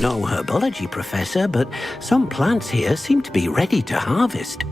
No herbology professor, but some plants here seem to be ready to harvest.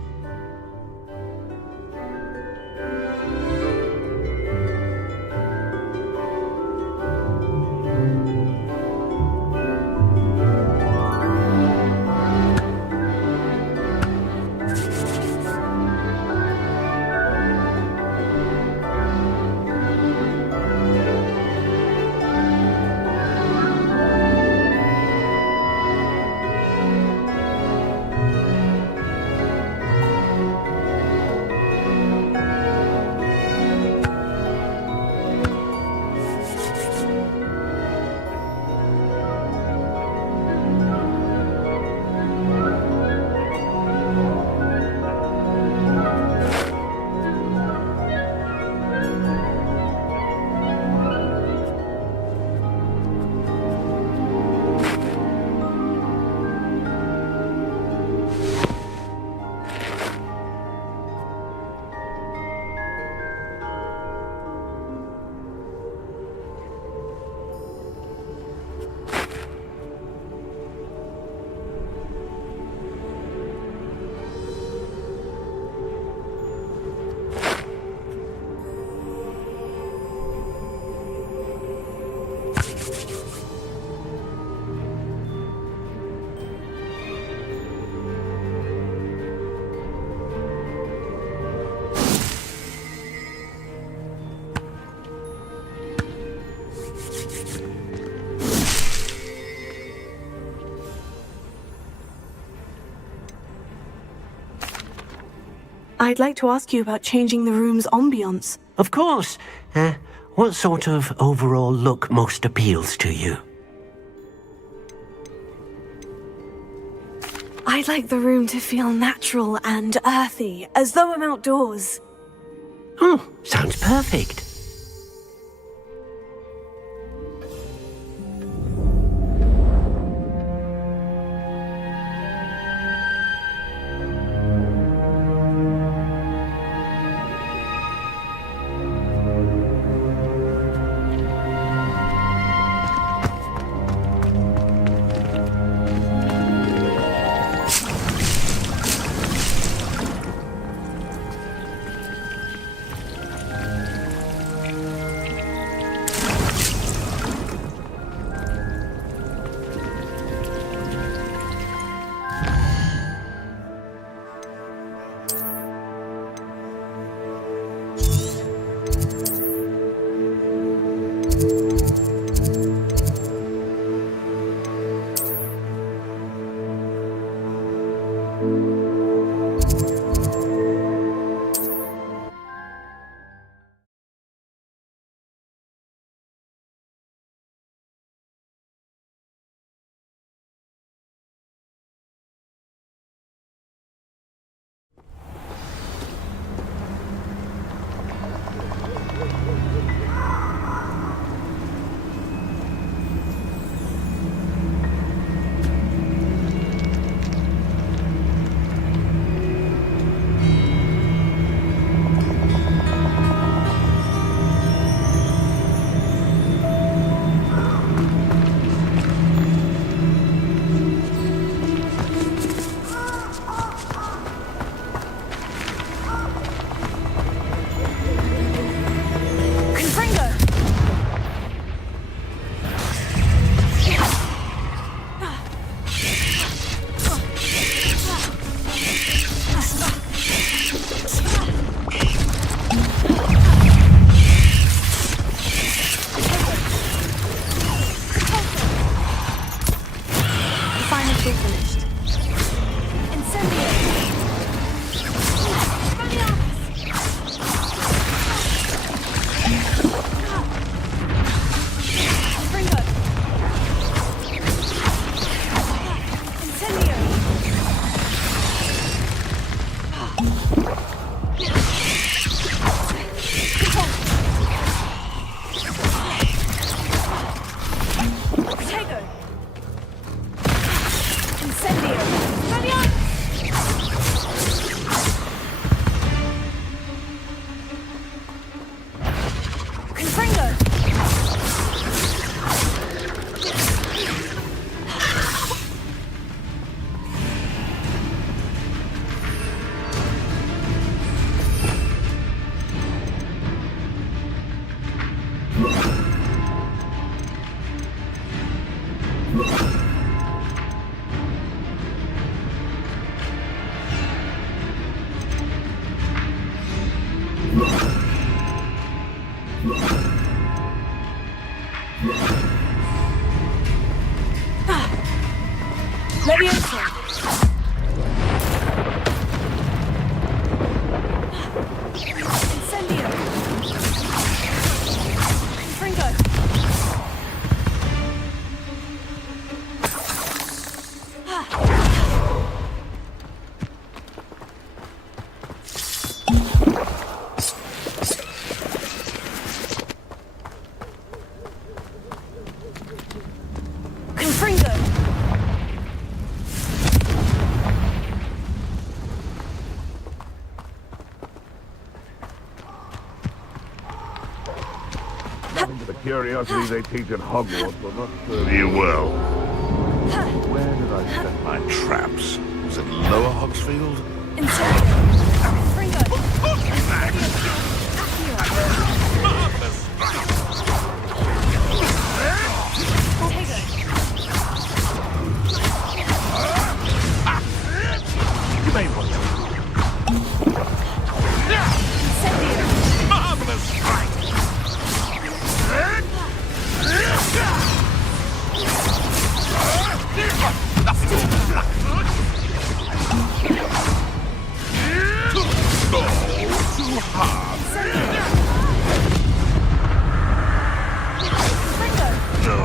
I'd like to ask you about changing the room's ambiance. Of course. What sort of overall look most appeals to you? I'd like the room to feel natural and earthy, as though I'm outdoors. Oh, sounds perfect. curiosity they teach at Hogwarts will not serve You will. Where did I set my... Traps. Was it Lower Hogsfield? Inside. Fringo. You may want to. Marvelous strike! Too hard. No.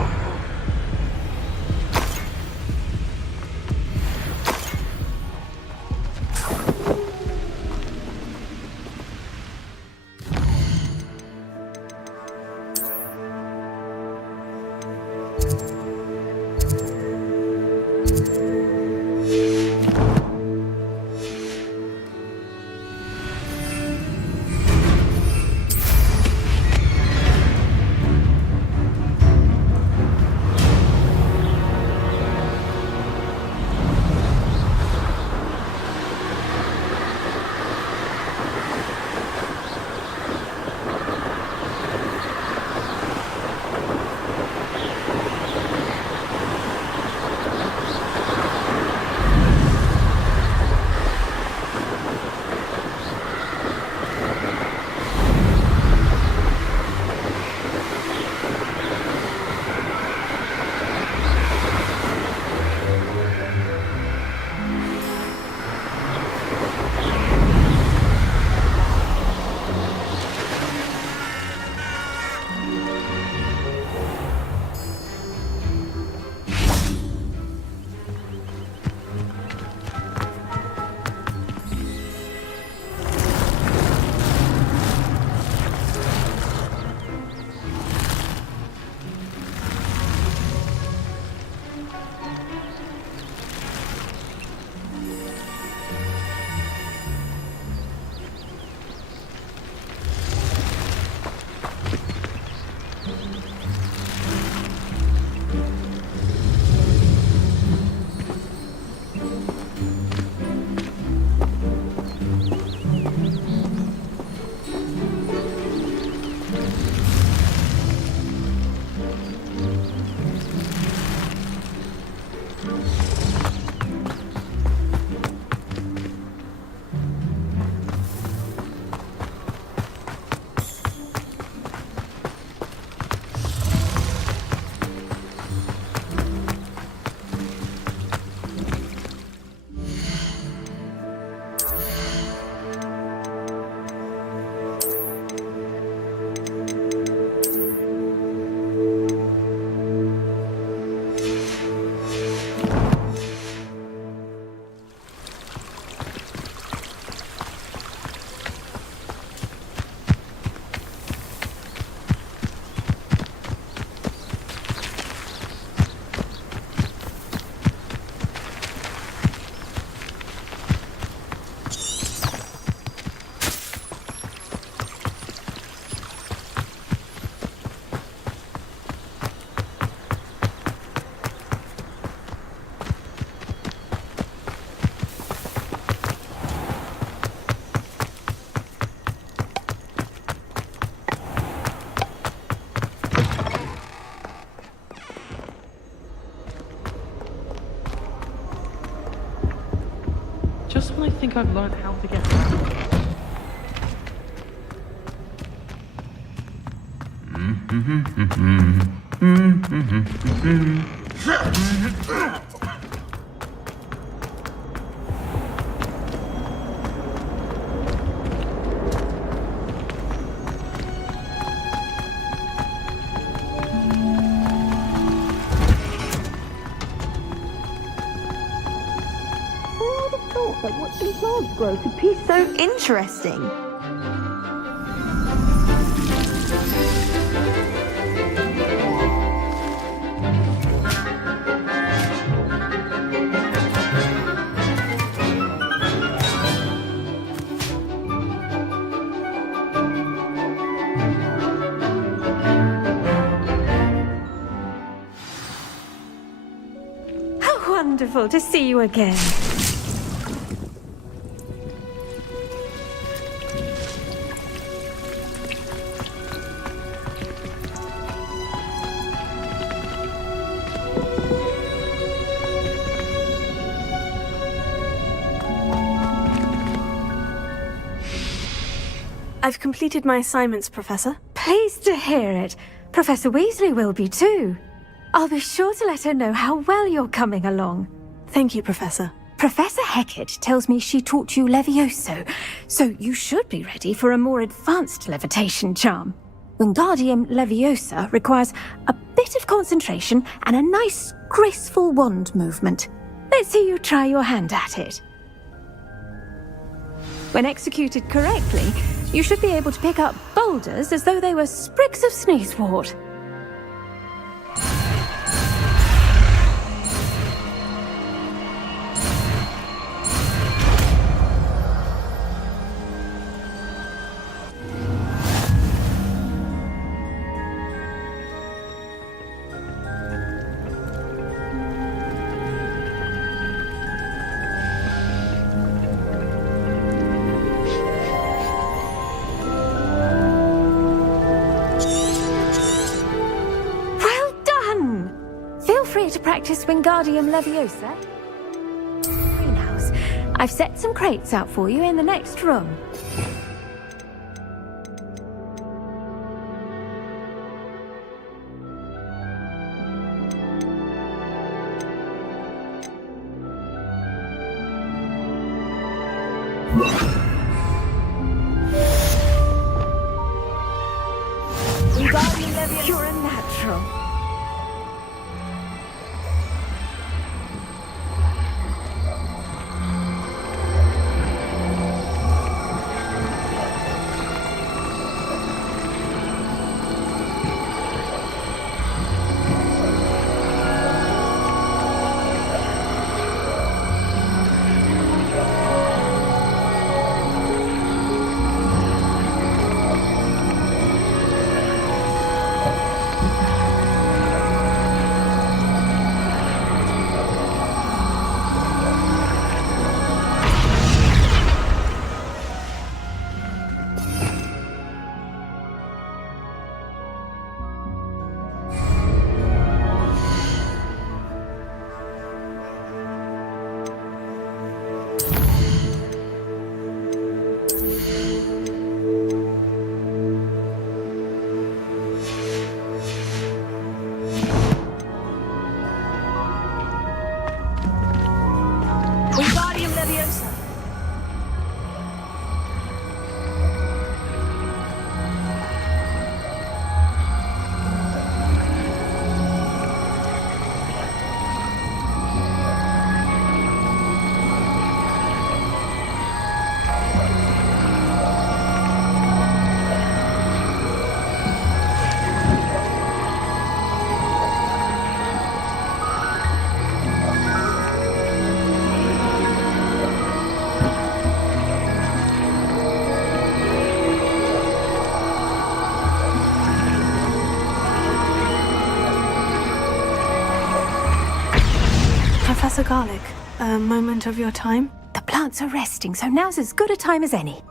Just when I think I've learned how to get around. That watching plants grow could be so interesting. wonderful to see you again. I've completed my assignments, Professor. Pleased to hear it. Professor Weasley will be too. I'll be sure to let her know how well you're coming along. Thank you, Professor. Professor Hecat tells me she taught you Levioso, so you should be ready for a more advanced levitation charm. Wingardium Leviosa requires a bit of concentration and a nice, graceful wand movement. Let's see you try your hand at it. When executed correctly, you should be able to pick up boulders as though they were sprigs of sneezewort. To practice Wingardium Leviosa. Greenhouse. I've set some crates out for you in the next room. Wingardium Leviosa. You're a natural. Wingardium Leviosa. Professor Garlick, a moment of your time? The plants are resting, so now's as good a time as any.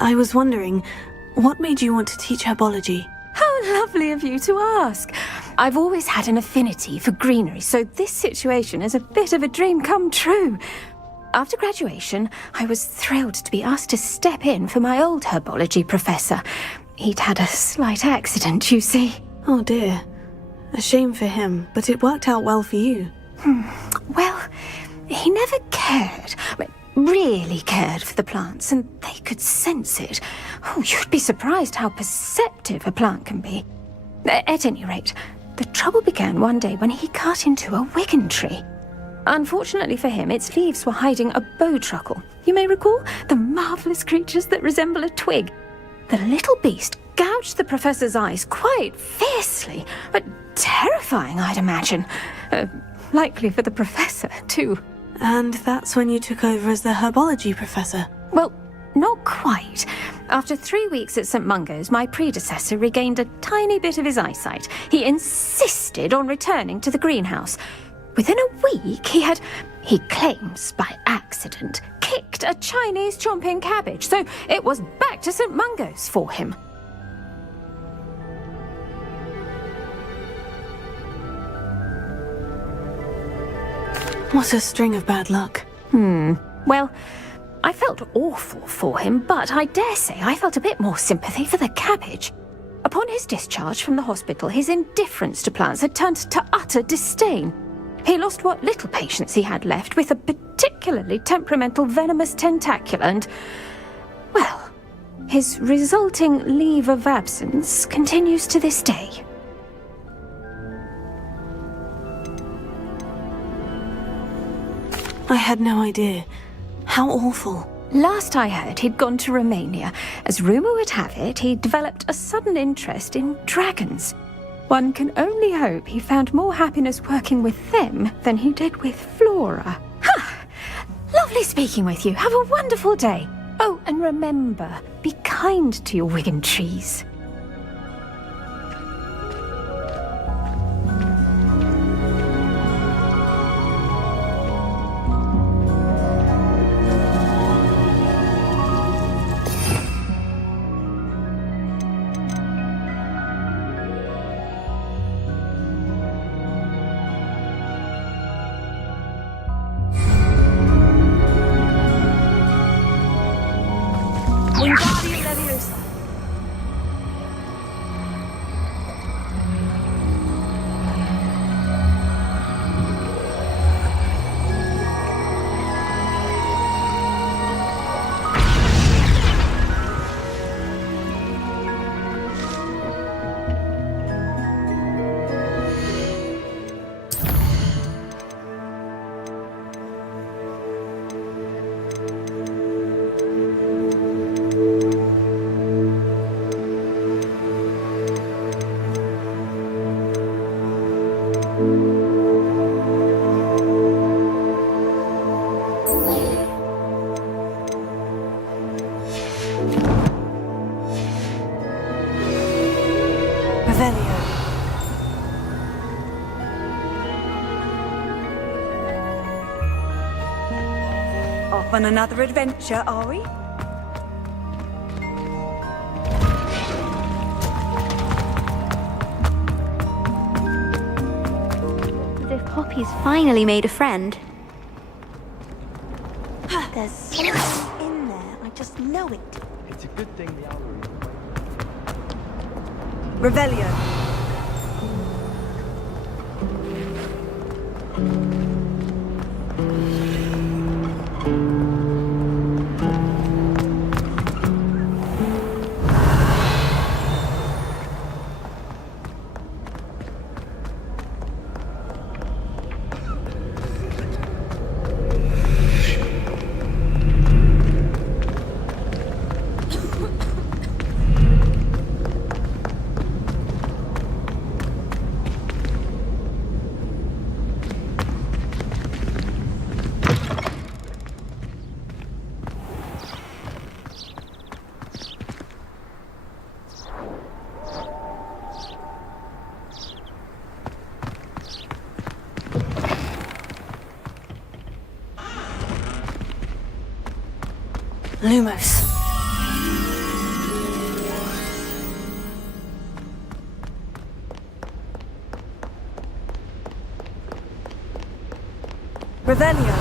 I was wondering, what made you want to teach herbology? How lovely of you to ask. I've always had an affinity for greenery, so this situation is a bit of a dream come true. After graduation, I was thrilled to be asked to step in for my old herbology professor. He'd had a slight accident, you see. Oh dear. A shame for him, but it worked out well for you. Well, he never cared, really cared for the plants, and they could sense it. Oh, you'd be surprised how perceptive a plant can be. At any rate, the trouble began one day when he cut into a Wigan tree. Unfortunately for him, its leaves were hiding a bowtruckle. You may recall the marvellous creatures that resemble a twig. The little beast gouged the professor's eyes quite fiercely, but terrifying, I'd imagine. Likely for the professor, too. And that's when you took over as the herbology professor? Well, not quite. After 3 weeks at St. Mungo's, my predecessor regained a tiny bit of his eyesight. He insisted on returning to the greenhouse. Within a week, he claims by accident, kicked a Chinese chomping cabbage, so it was back to St. Mungo's for him. What a string of bad luck. Well, I felt awful for him, but I dare say I felt a bit more sympathy for the cabbage. Upon his discharge from the hospital, his indifference to plants had turned to utter disdain. He lost what little patience he had left with a particularly temperamental venomous tentacula and, well, his resulting leave of absence continues to this day. I had no idea. How awful. Last I heard, he'd gone to Romania. As rumour would have it, he'd developed a sudden interest in dragons. One can only hope he found more happiness working with them than he did with Flora. Ha! Lovely speaking with you. Have a wonderful day. Oh, and remember, be kind to your Wigan trees. Off on another adventure, are we? As if Poppy's finally made a friend. There's something in there, I just know it. It's a good thing the hour is Revelio. Lumos. Revelio.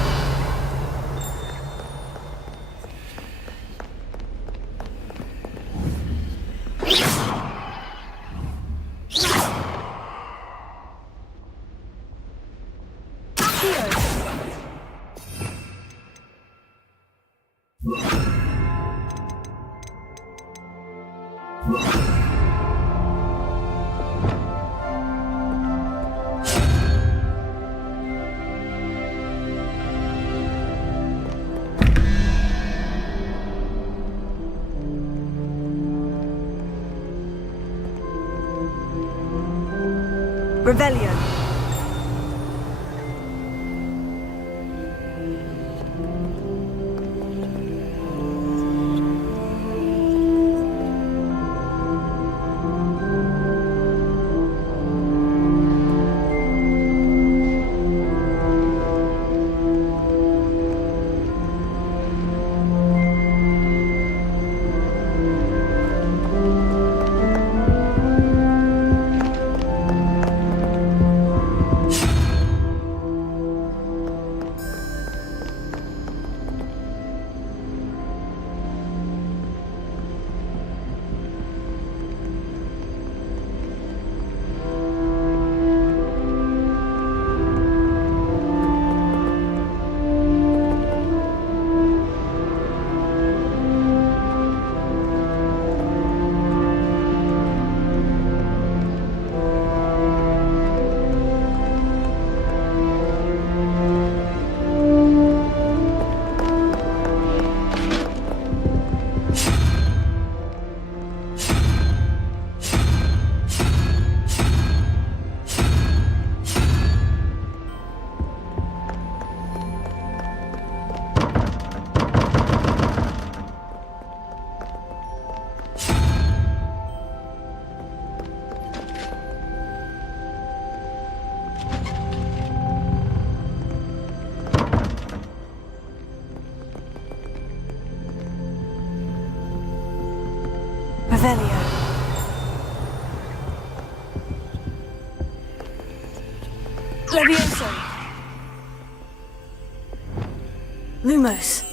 Revelio. Revelio. Levioso. Lumos.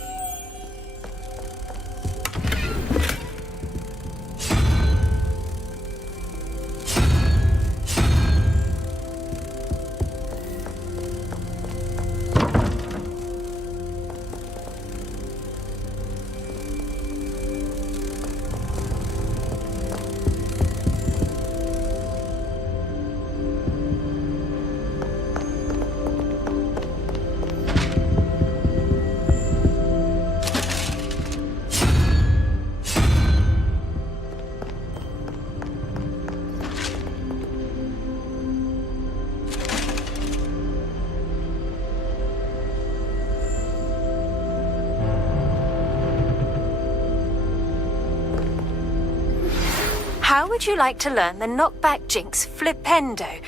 How would you like to learn the knockback jinx Flipendo?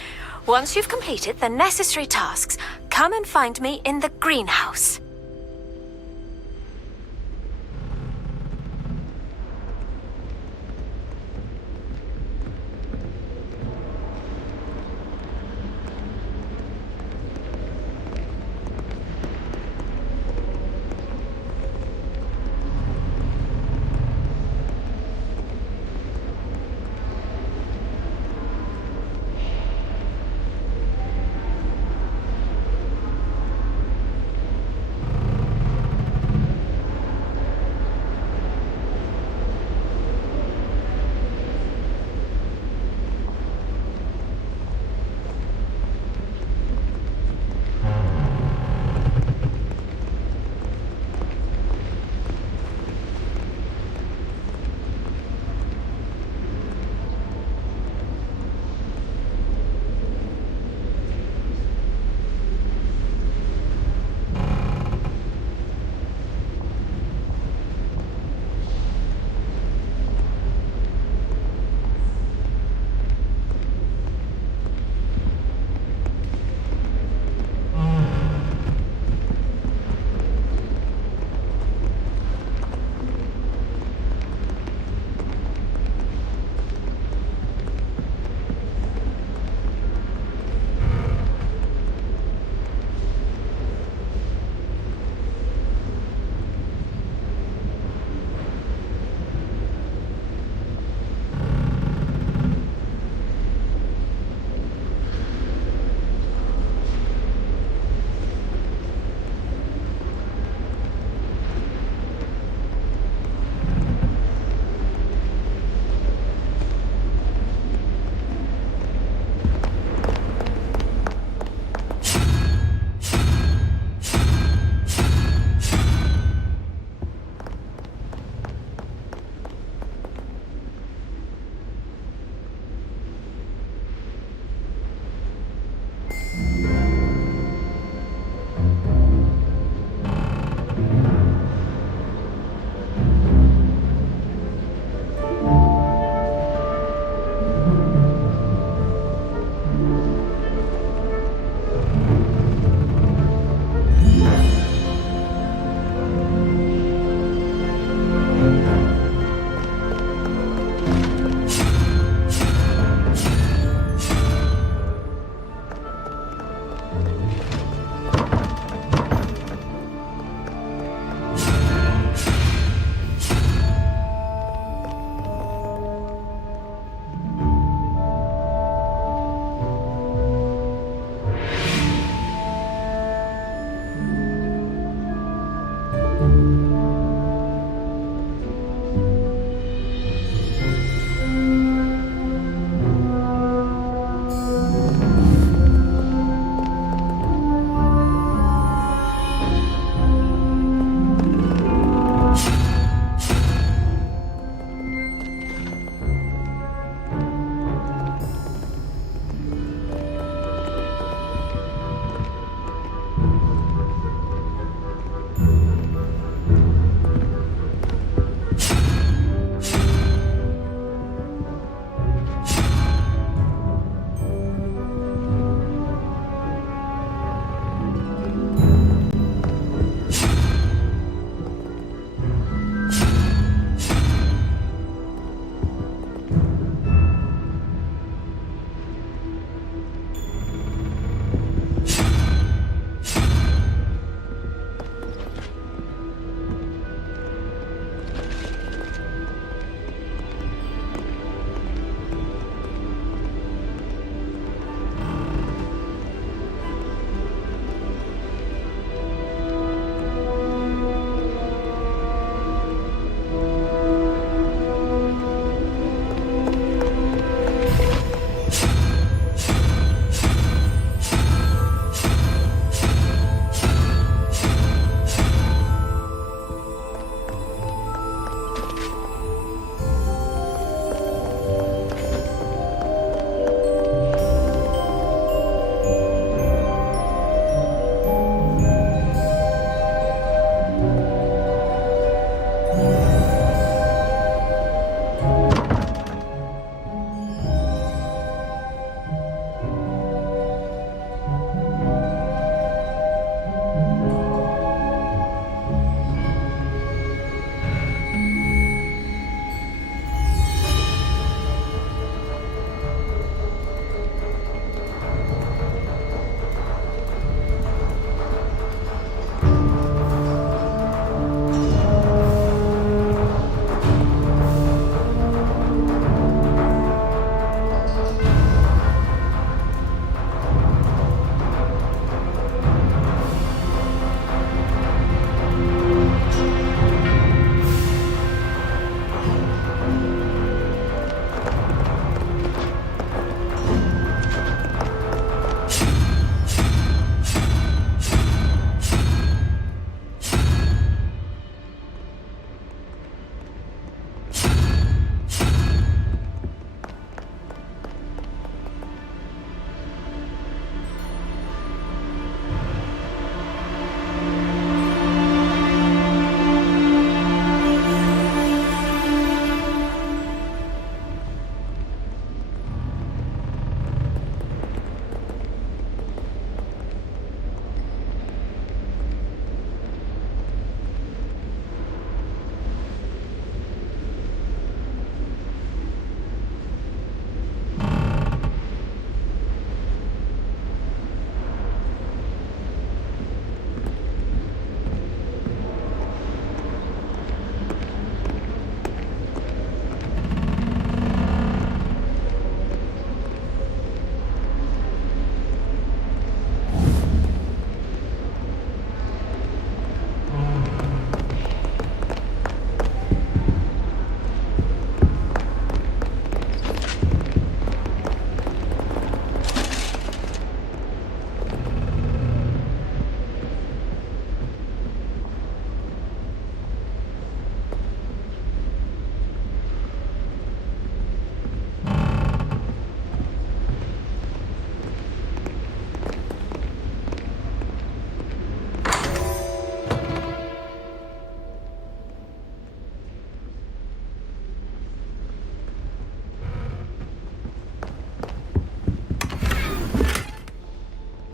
Once you've completed the necessary tasks, come and find me in the greenhouse.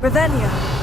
Revelio.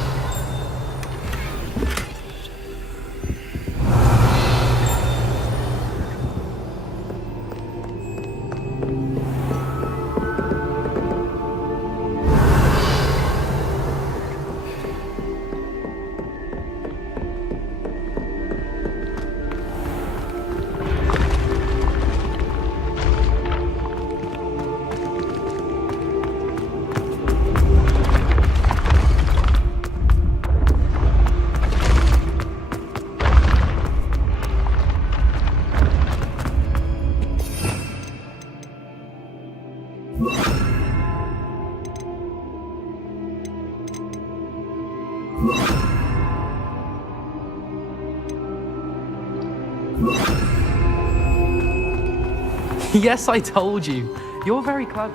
Yes, I told you. You're very clever.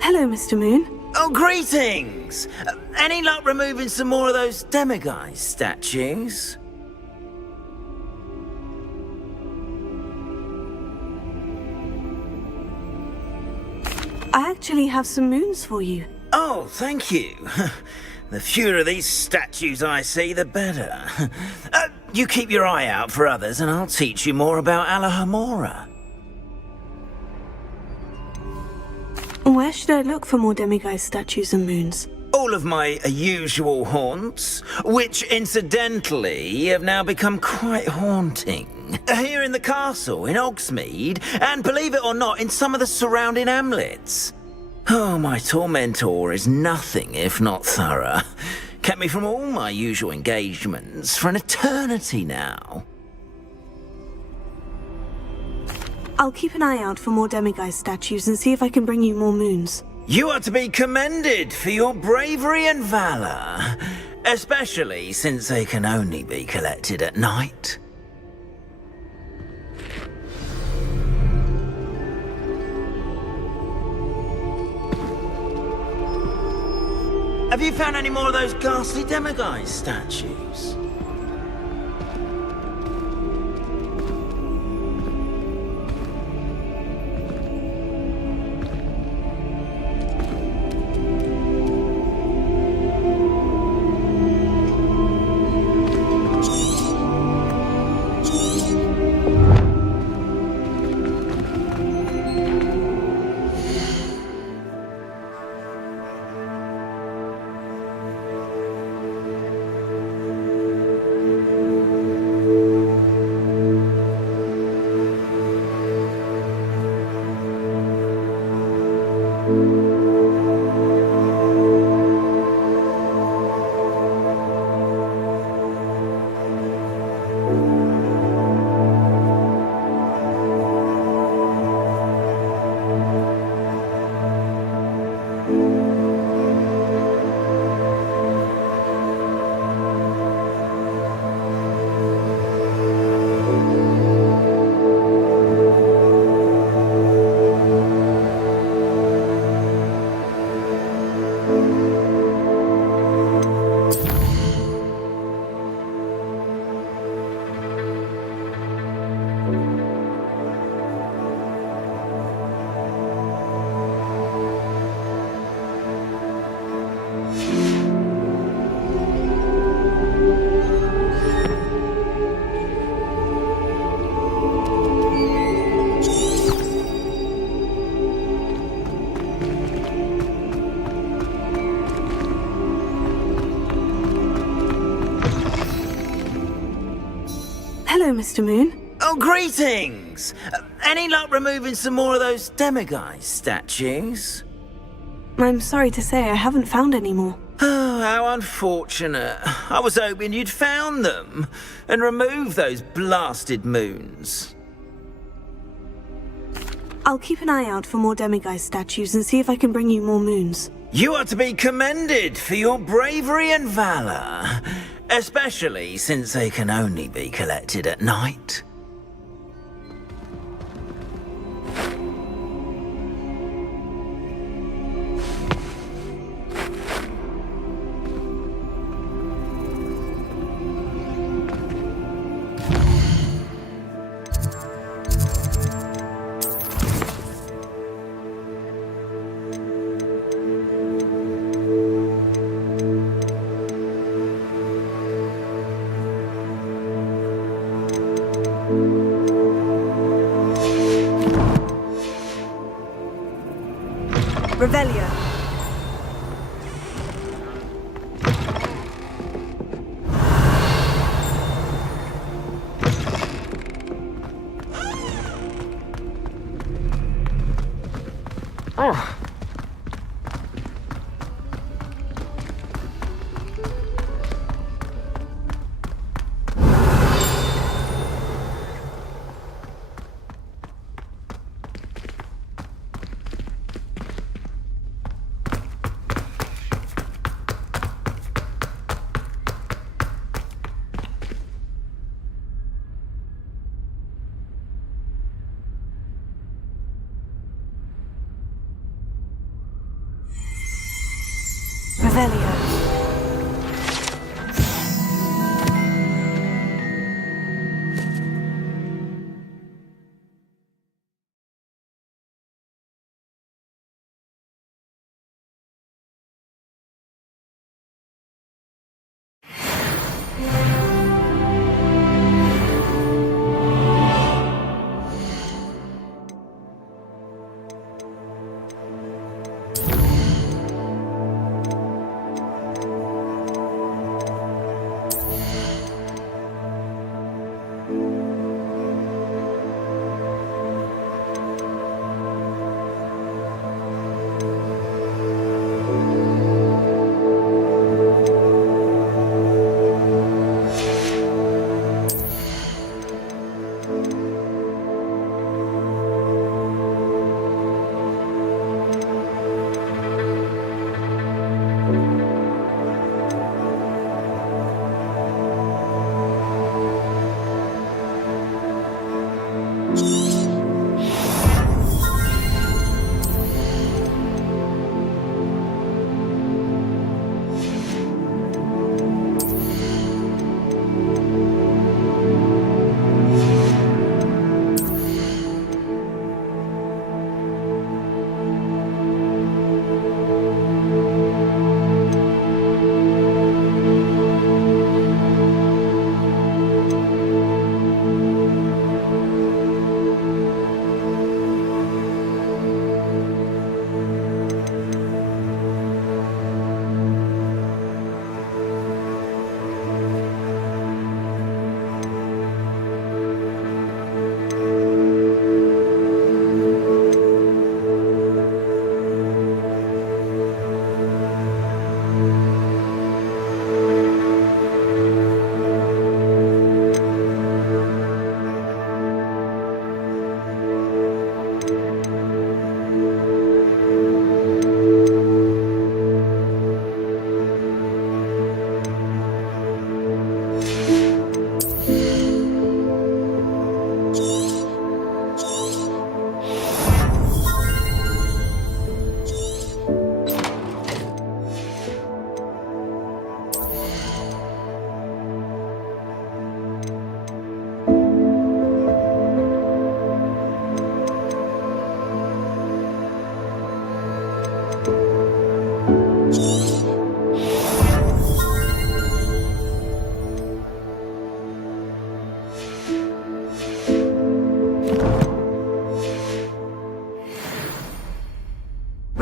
Hello, Mr. Moon. Oh, greetings! Any luck removing some more of those demiguise statues? I actually have some moons for you. Oh, thank you. The fewer of these statues I see, the better. You keep your eye out for others, and I'll teach you more about Alahamora. Where should I look for more demiguise statues and moons? All of my usual haunts, which incidentally have now become quite haunting. Here in the castle, in Hogsmeade, and believe it or not, in some of the surrounding hamlets. Oh, my tormentor is nothing if not thorough. Kept me from all my usual engagements for an eternity now. I'll keep an eye out for more demiguise statues and see if I can bring you more moons. You are to be commended for your bravery and valor, especially since they can only be collected at night. Have you found any more of those ghastly demiguise statues? Hello, Mr. Moon. Oh, greetings! Any luck removing some more of those demiguise statues? I'm sorry to say I haven't found any more. Oh, how unfortunate. I was hoping you'd found them and removed those blasted moons. I'll keep an eye out for more demiguise statues and see if I can bring you more moons. You are to be commended for your bravery and valor, especially since they can only be collected at night. Revelio.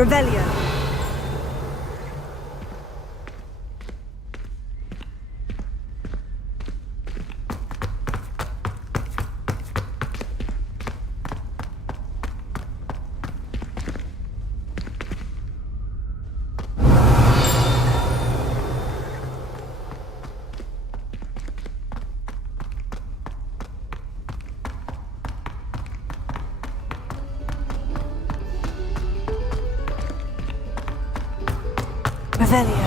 Revelio. Revelio.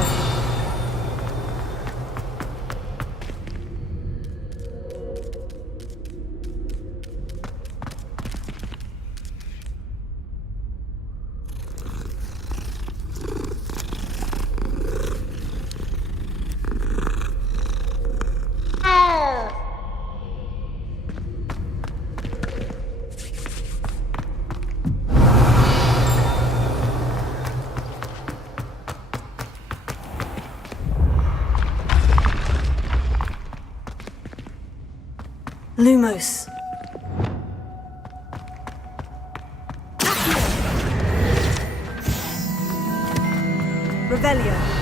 Lumos. Revelio.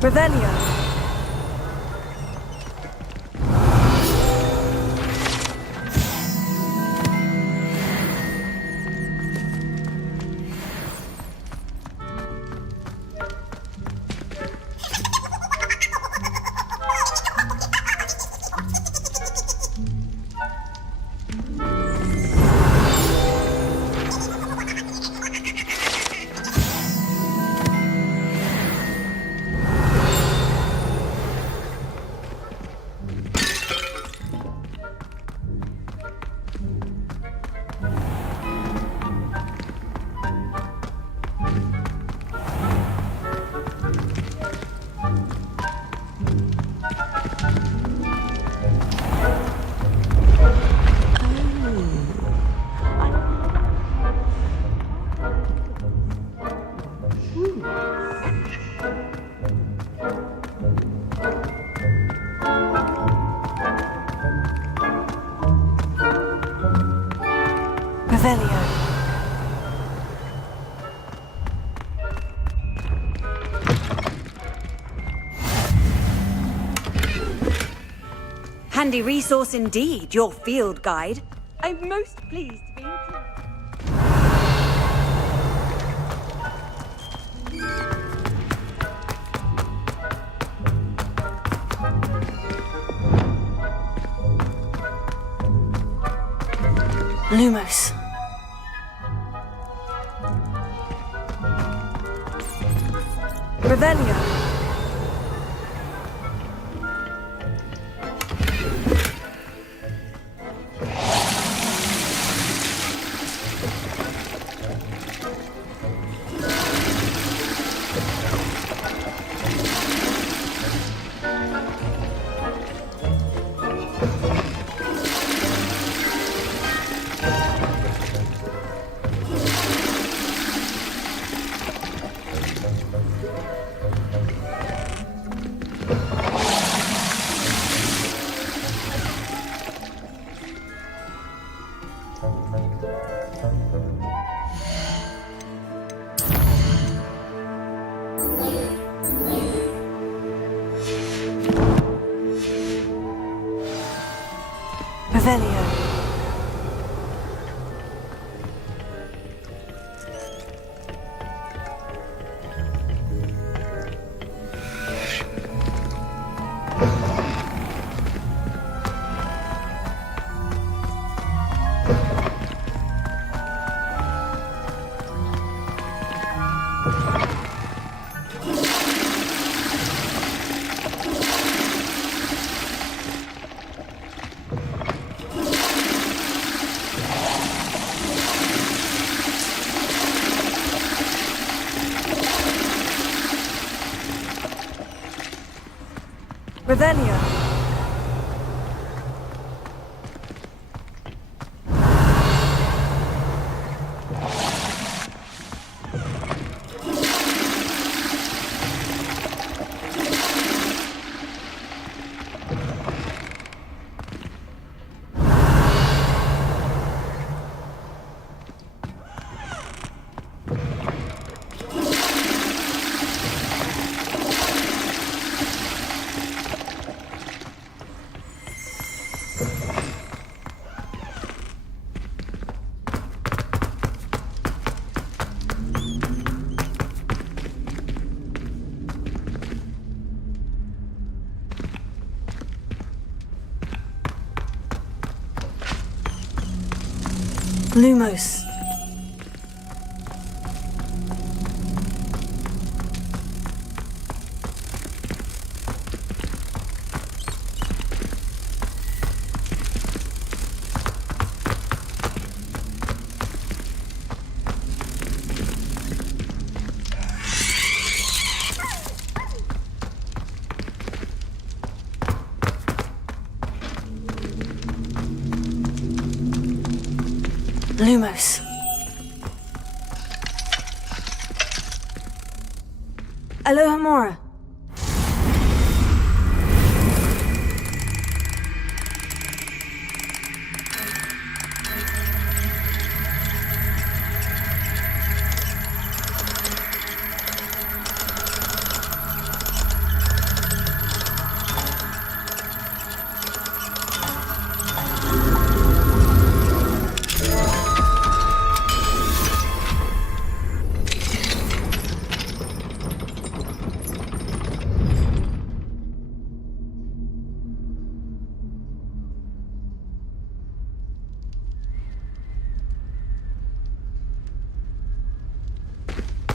Revelio. Revelio. Handy resource indeed, your field guide. I'm most pleased to be included. Lumos. Revelio. Revelio. Revelio. Lumos. Lumos. Alohomora.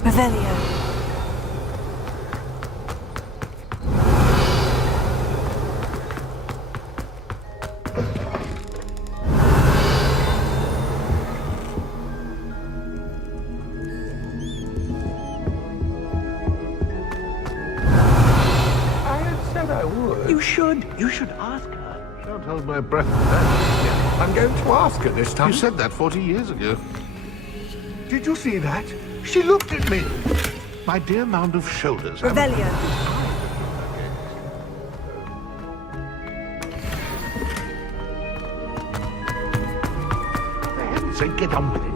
Revelio. I had said I would. You should. You should ask her. Shan't hold my breath for that. I'm going to ask her this time. You said that 40 years ago. Did you see that? She looked at me. My dear mound of shoulders. Revelio. For heaven's sake, get on with it.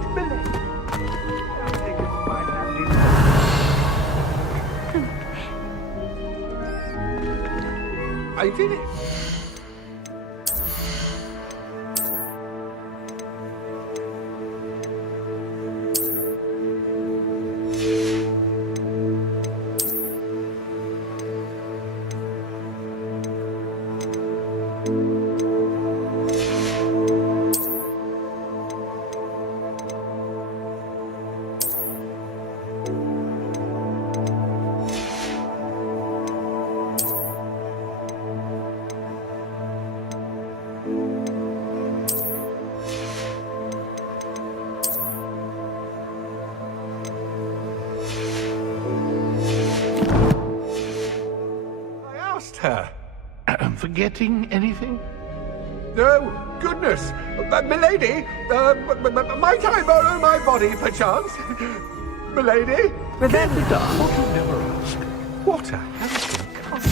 I did it. Her. Forgetting anything? No, goodness. Milady, might I borrow my body, perchance? Milady? Revelio. What you never ask. What a handsome couple.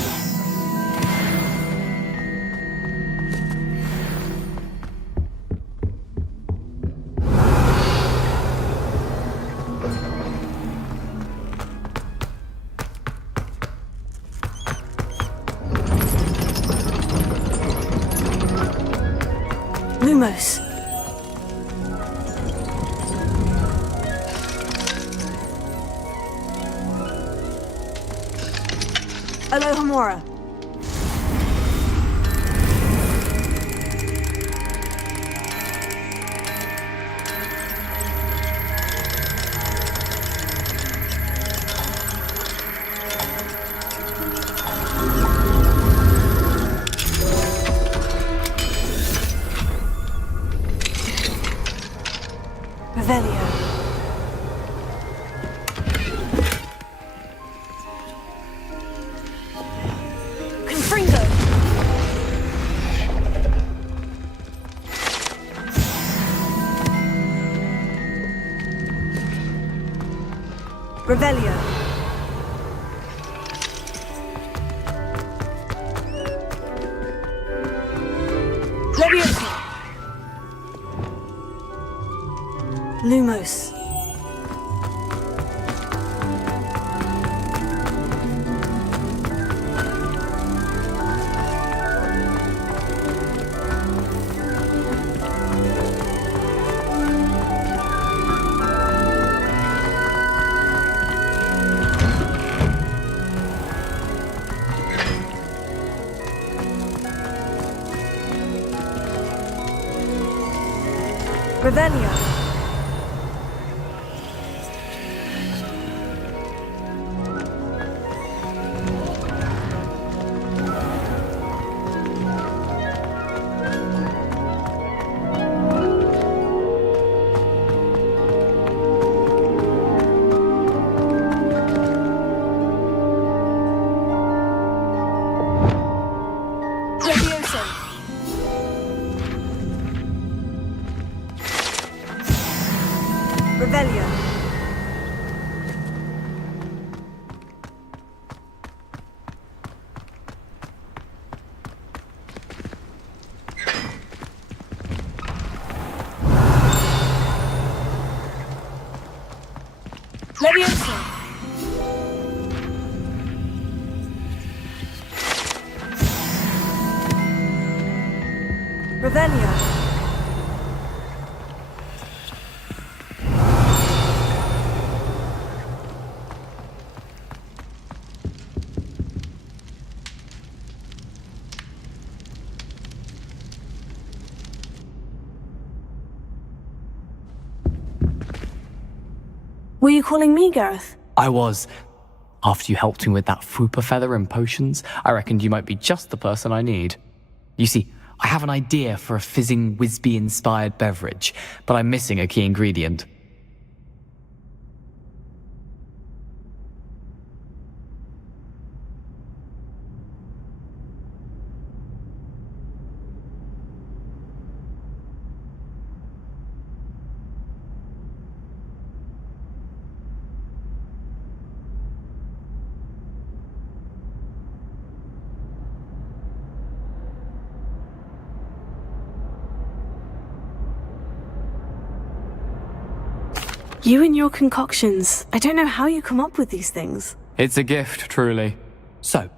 Lumos. Alohomora. Revelio. Confringo. Revelio. Leviosa. Lumos. Revelio. Leviosa. Revelio. Were you calling me, Gareth? I was. After you helped me with that Fupa feather and potions, I reckoned you might be just the person I need. You see, I have an idea for a fizzing Wisby-inspired beverage, but I'm missing a key ingredient. You and your concoctions. I don't know how you come up with these things. It's a gift, truly. So,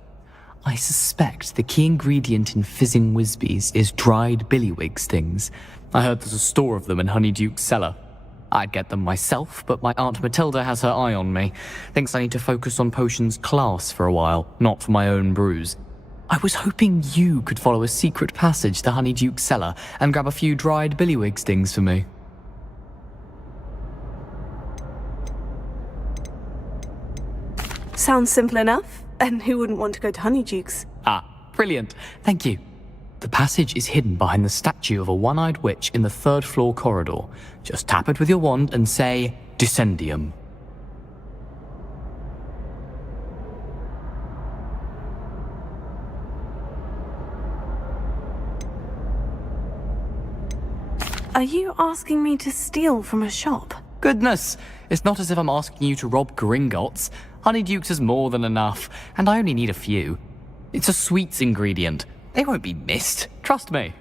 I suspect the key ingredient in fizzing Wisbies is dried billywig stings. I heard there's a store of them in Honeyduke's cellar. I'd get them myself, but my Aunt Matilda has her eye on me. Thinks I need to focus on potions class for a while, not for my own brews. I was hoping you could follow a secret passage to Honeyduke's cellar and grab a few dried billywig stings for me. Sounds simple enough. And who wouldn't want to go to Honeyduke's? Ah, brilliant. Thank you. The passage is hidden behind the statue of a one-eyed witch in the third-floor corridor. Just tap it with your wand and say, Descendium. Are you asking me to steal from a shop? Goodness, it's not as if I'm asking you to rob Gringotts. Honeyduke's is more than enough, and I only need a few. It's a sweets ingredient. They won't be missed. Trust me.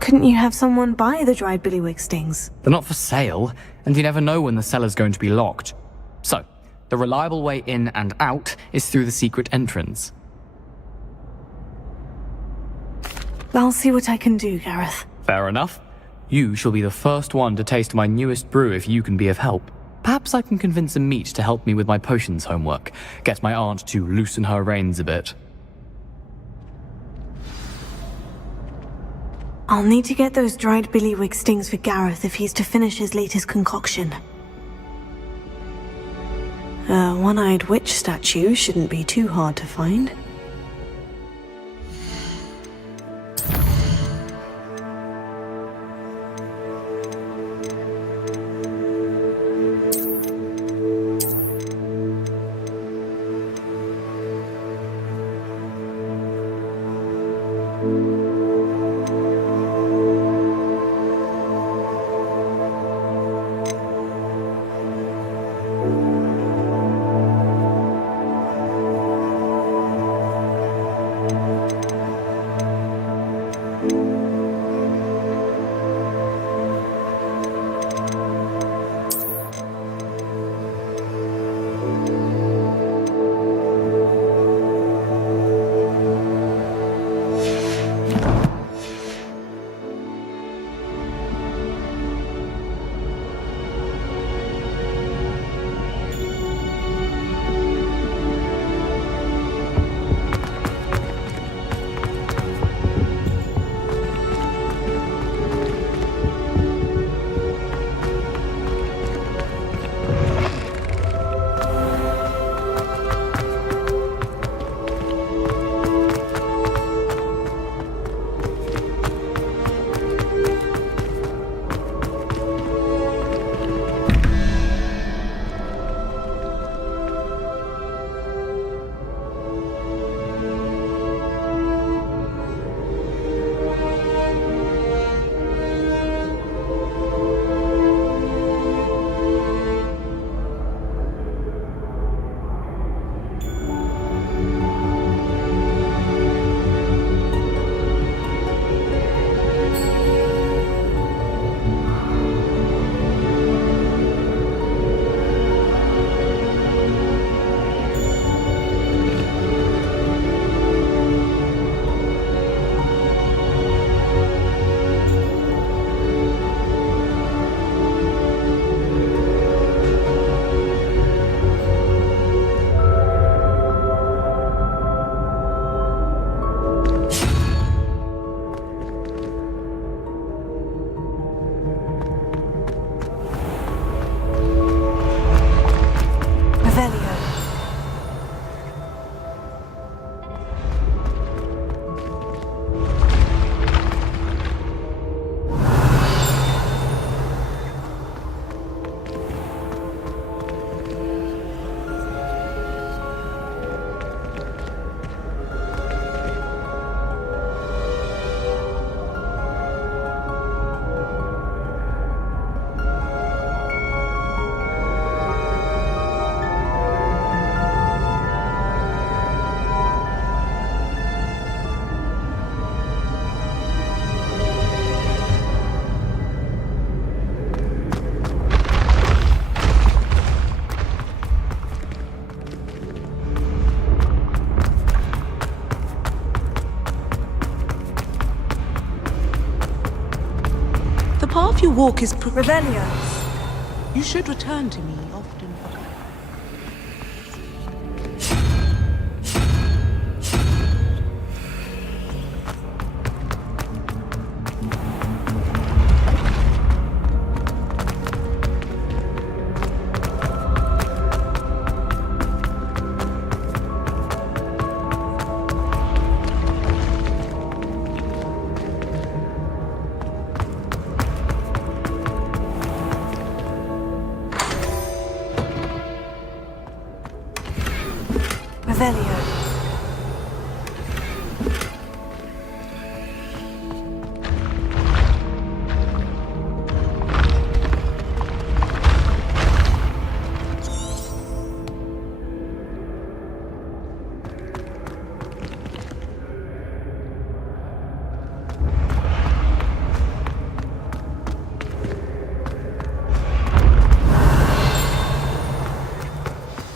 Couldn't you have someone buy the dried billywig stings? They're not for sale, and you never know when the cellar's going to be locked. So, the reliable way in and out is through the secret entrance. I'll see what I can do, Gareth. Fair enough. You shall be the first one to taste my newest brew if you can be of help. Perhaps I can convince a meat to help me with my potions homework. Get my aunt to loosen her reins a bit. I'll need to get those dried billywig stings for Gareth if he's to finish his latest concoction. A one-eyed witch statue shouldn't be too hard to find. walk is... Revelio. You should return to me often. Revelio.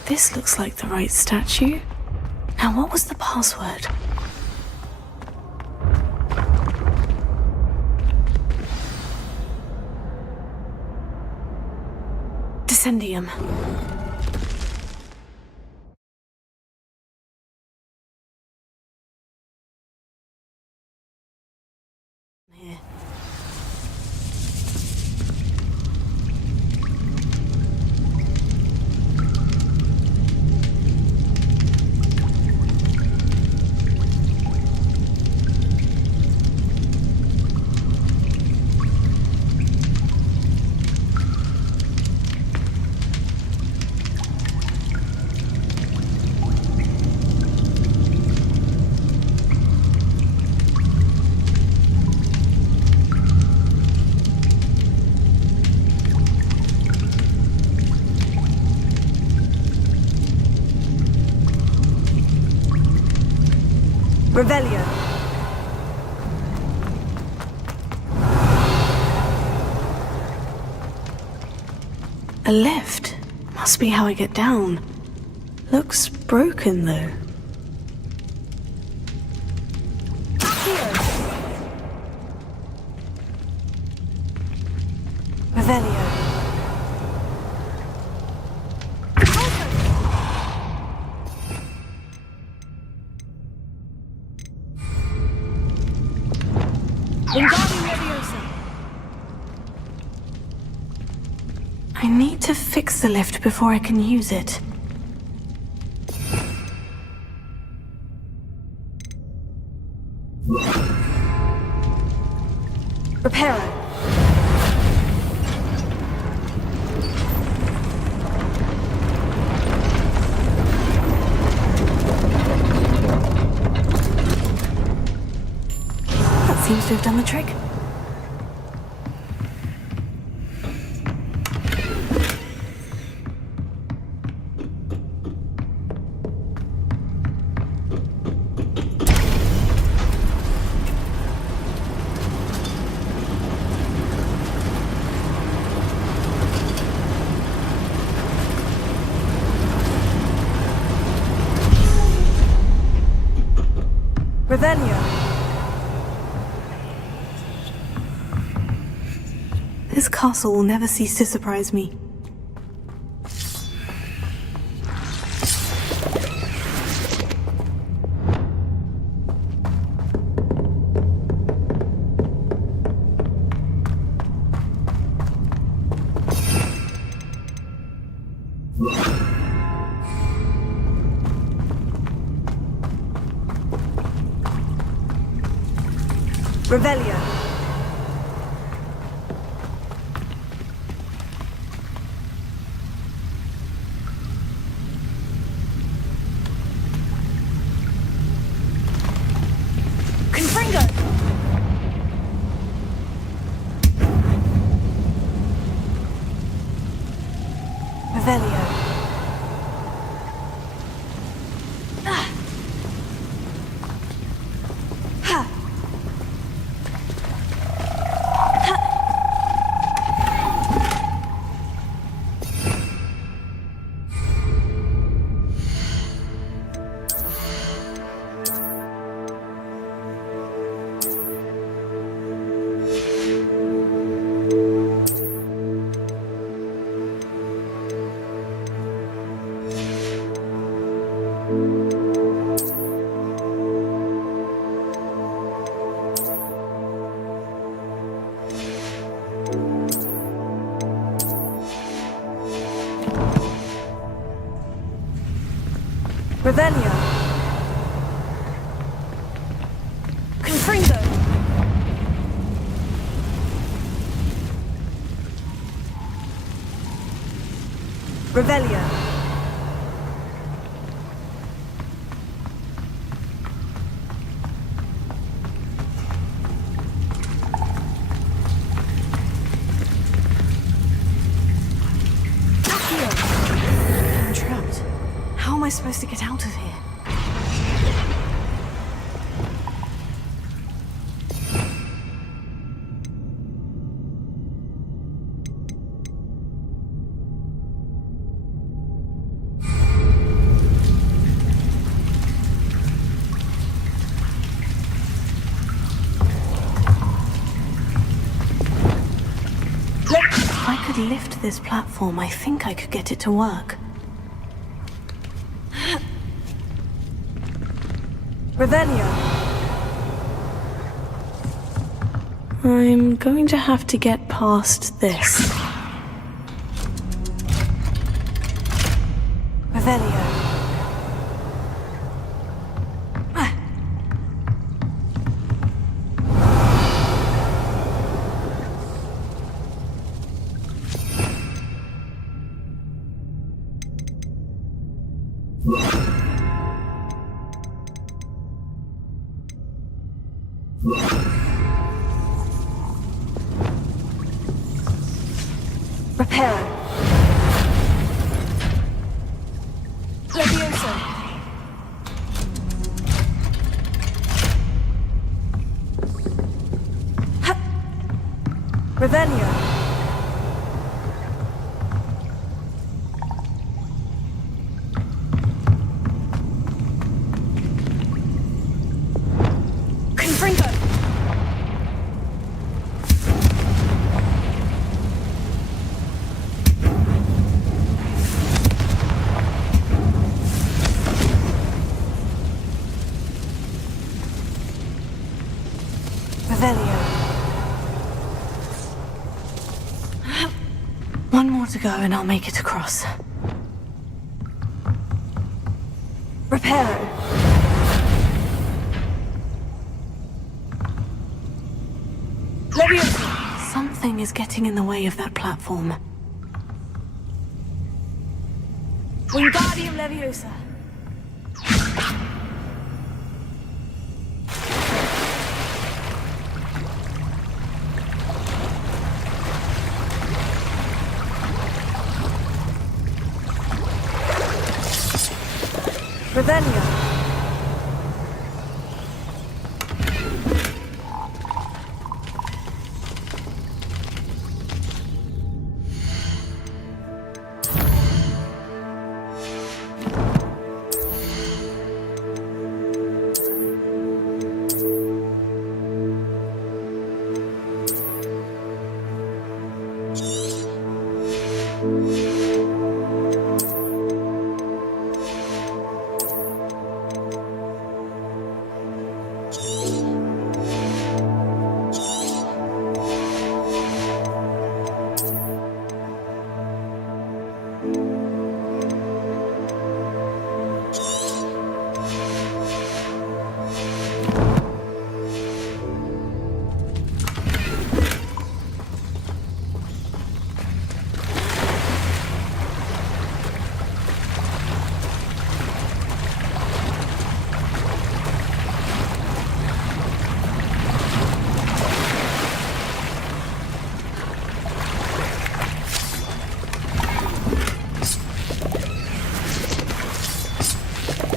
This looks like the right statue. Now, what was the password? Descendium. Here. Revelio. A lift. Must be how I get down. Looks broken, though. Revelio. Wingardium Leviosa. I need to fix the lift before I can use it. Reparo. That seems to have done the trick. Revelio. This castle will never cease to surprise me. Revelio. Confringo. Revelio. Revelio. Confringo. Revelio. I'm trapped. How am I supposed to get out of here? If I could lift this platform, I think I could get it to work. Revelio. I'm going to have to get past this. Revelio. Reparo. Levioso. Ha! Revelio. Confringo. Revelio. One more to go and I'll make it across. Reparo. Levioso. Something is getting in the way of that platform. Wingardium Leviosa. Revelio.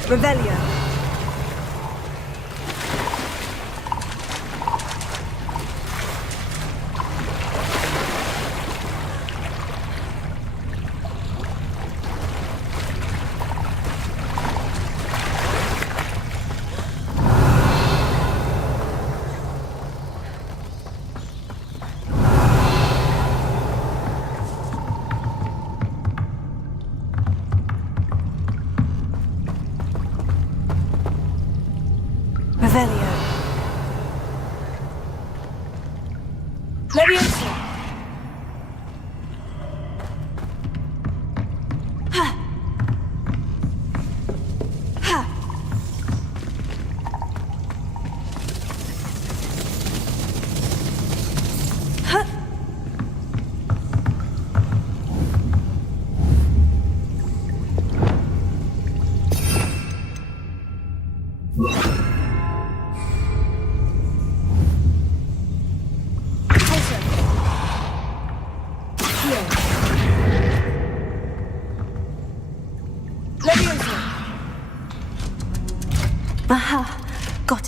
Revelio.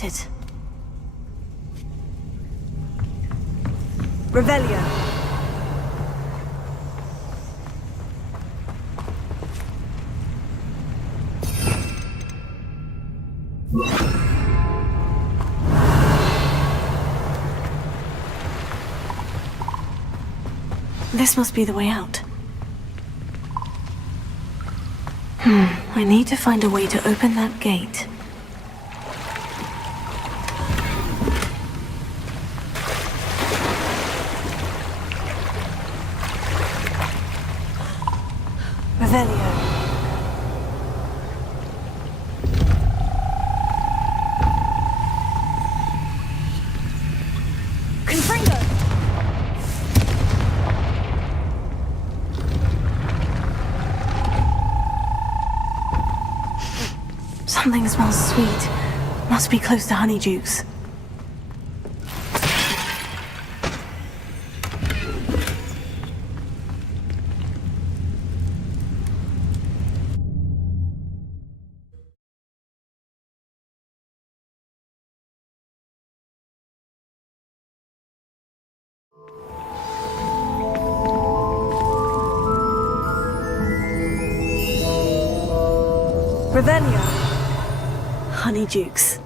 get it. Revelio. This must be the way out. I need to find a way to open that gate. Revelio. Confringo. Something smells sweet. Must be close to Honeydukes. Revelio. Honeydukes.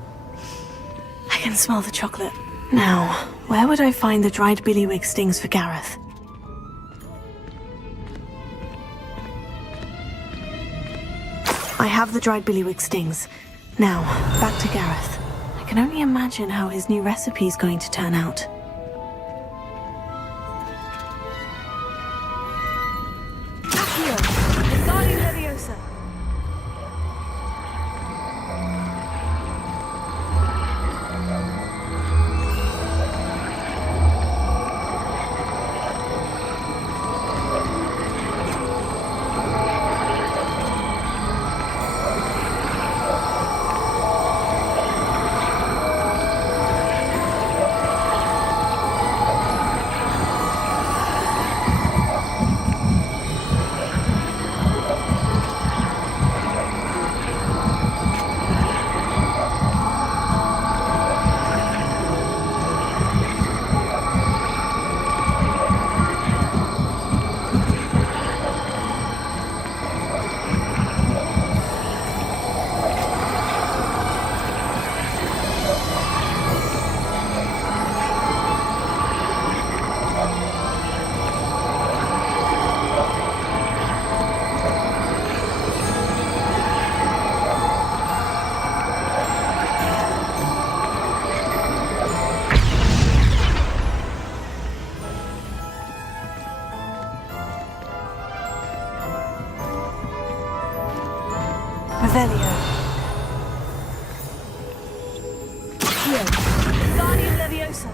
I can smell the chocolate. Now, where would I find the dried billywig stings for Gareth? I have the dried billywig stings. Now, back to Gareth. I can only imagine how his new recipe is going to turn out. Accio. Wingardium Leviosa. Revelio. Accio. Wingardium Leviosa.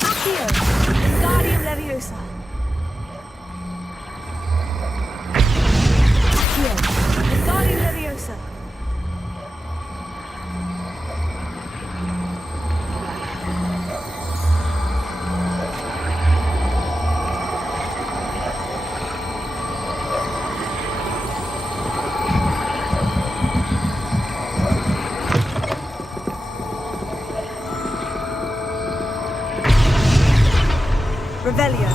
Accio. Wingardium Leviosa. Accio. Wingardium Leviosa. Revelio.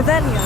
Revelio.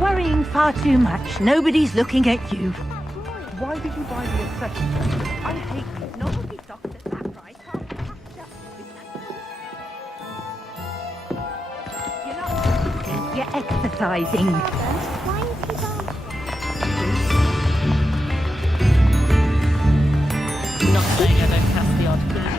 Worrying far too much. Nobody's looking at you. Why did you buy me a second? I hate you. Nobody stopped at that price. You're not. You're exercising. Why is he gone? Not saying I don't cast the odd glance.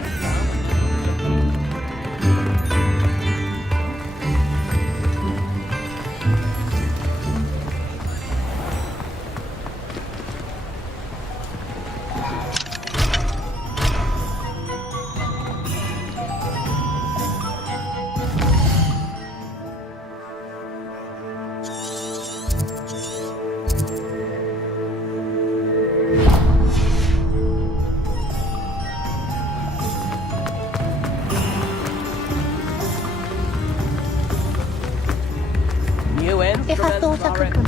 If I thought I could come.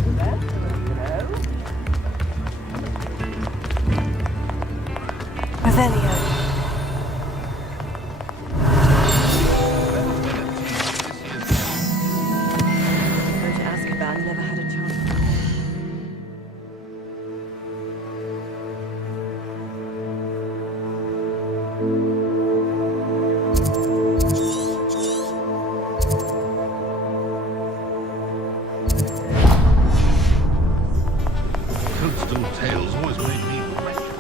Revelio. Go to Azkaban, never had a chance. Coastal tales always made me wretched.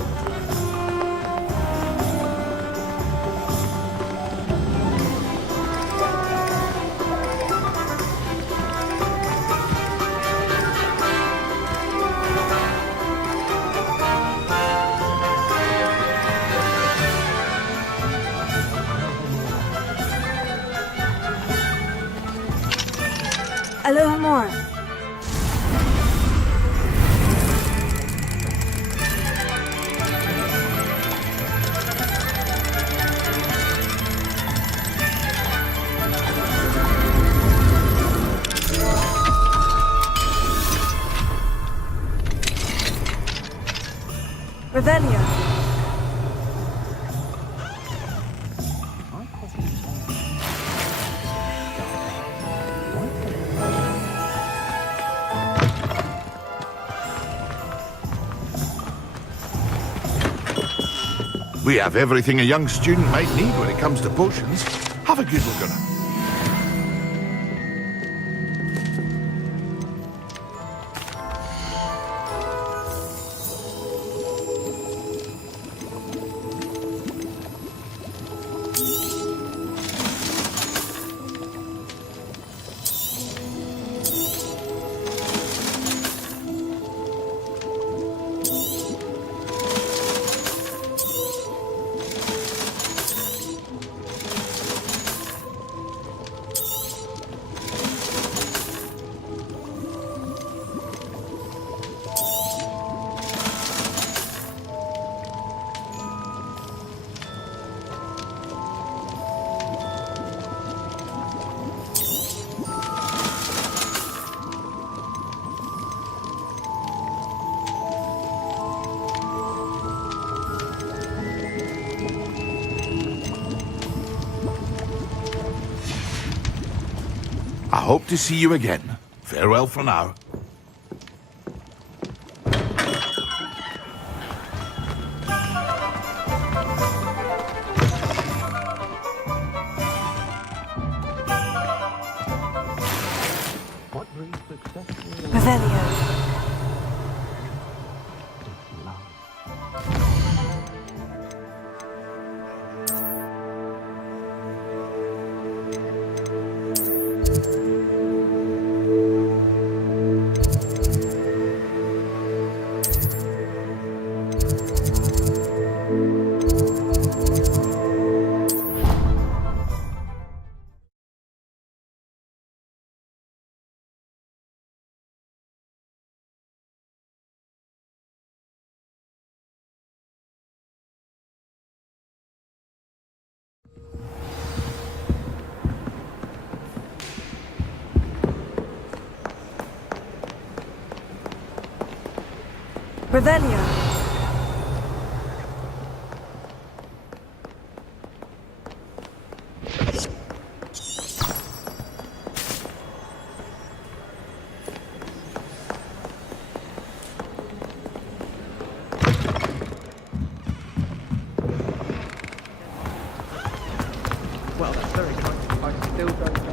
Alohomora. Revelio. We have everything a young student might need when it comes to potions. Have a good look around. I hope to see you again. Farewell for now. Revelio. Revelio. Well, that's very kind. I still don't know.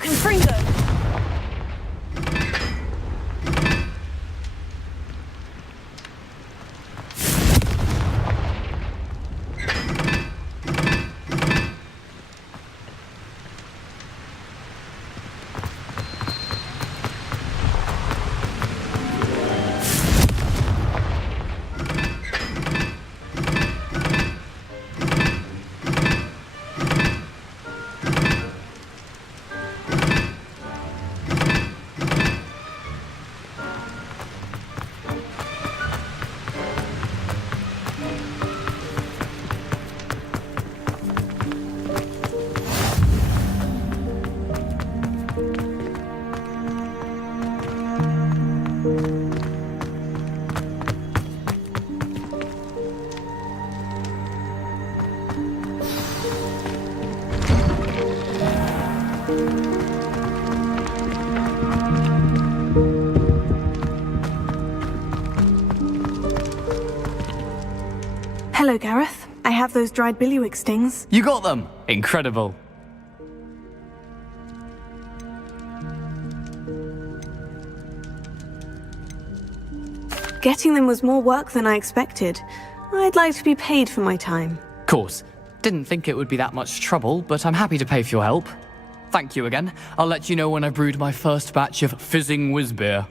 Confringo. Hello, Gareth. I have those dried billywig stings. You got them! Incredible. Getting them was more work than I expected. I'd like to be paid for my time. Course. Didn't think it would be that much trouble, but I'm happy to pay for your help. Thank you again. I'll let you know when I've brewed my first batch of fizzing whiz beer.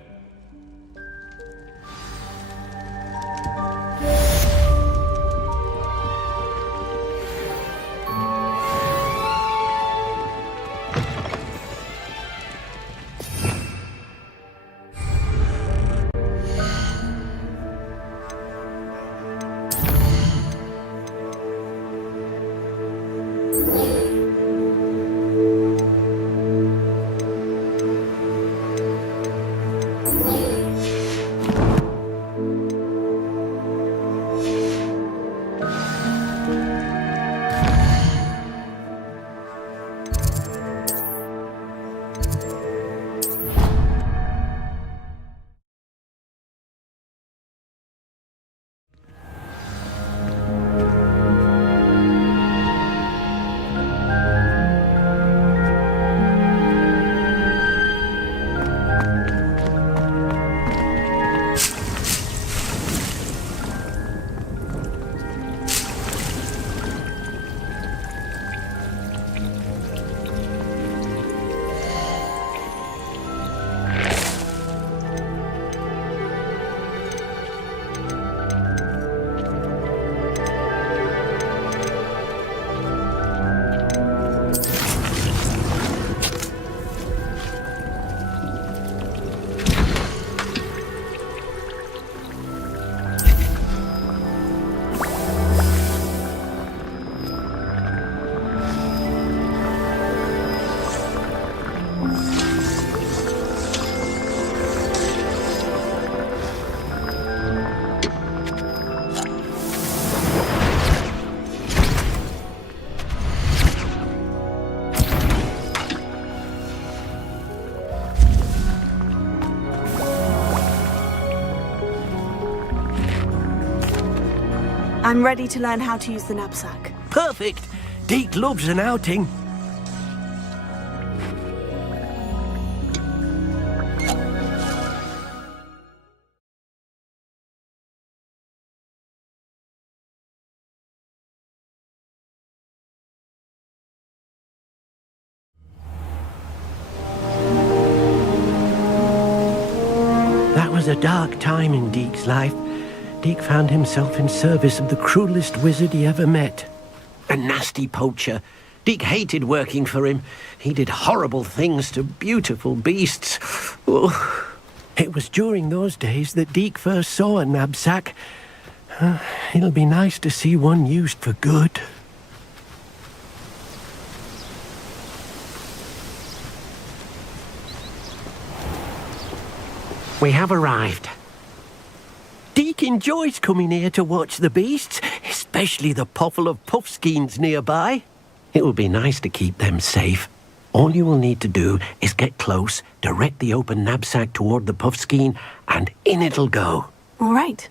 I'm ready to learn how to use the knapsack. Perfect. Deke loves an outing. That was a dark time in Deke's life. Deke found himself in service of the cruelest wizard he ever met. A nasty poacher. Deke hated working for him. He did horrible things to beautiful beasts. Oh. It was during those days that Deke first saw a knapsack. It'll be nice to see one used for good. We have arrived. Deke enjoys coming here to watch the beasts, especially the potful of puffskeins nearby. It will be nice to keep them safe. All you will need to do is get close, direct the open knapsack toward the puffskein, and in it'll go. All right.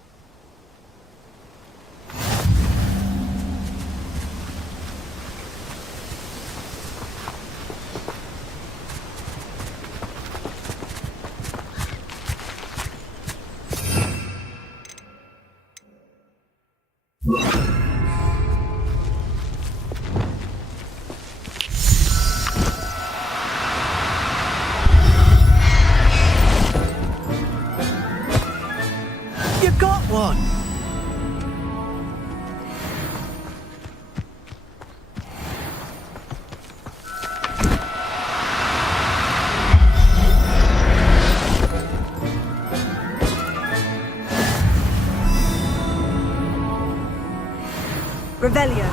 You got one! Revelio.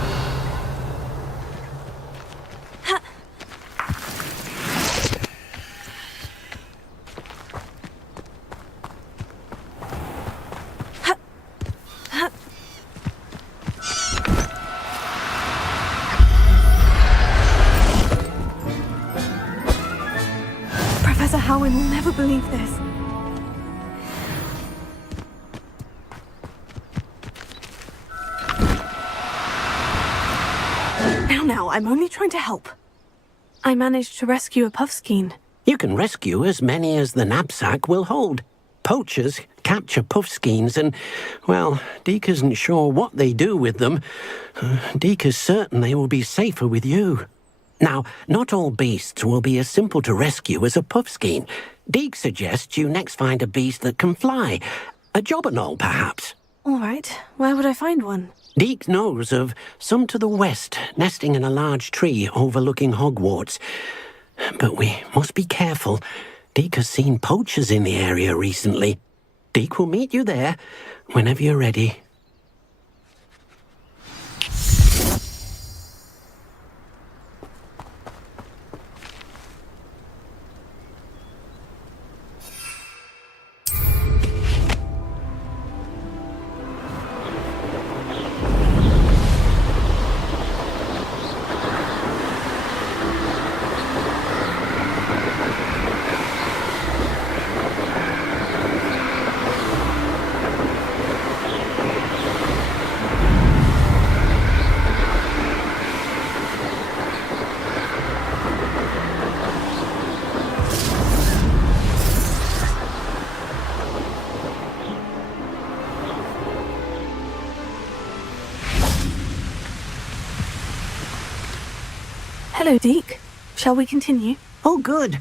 Professor Howin will never believe this. Now, I'm only trying to help. I managed to rescue a puffskein. You can rescue as many as the knapsack will hold. Poachers capture puffskeins and, well, Deke isn't sure what they do with them. Deke is certain they will be safer with you. Now, not all beasts will be as simple to rescue as a puffskein. Deke suggests you next find a beast that can fly. A jobberknoll, perhaps. All right. Where would I find one? Deke knows of some to the west, nesting in a large tree overlooking Hogwarts. But we must be careful. Deke has seen poachers in the area recently. Deke will meet you there whenever you're ready. Hello, Deke. Shall we continue? Oh, good.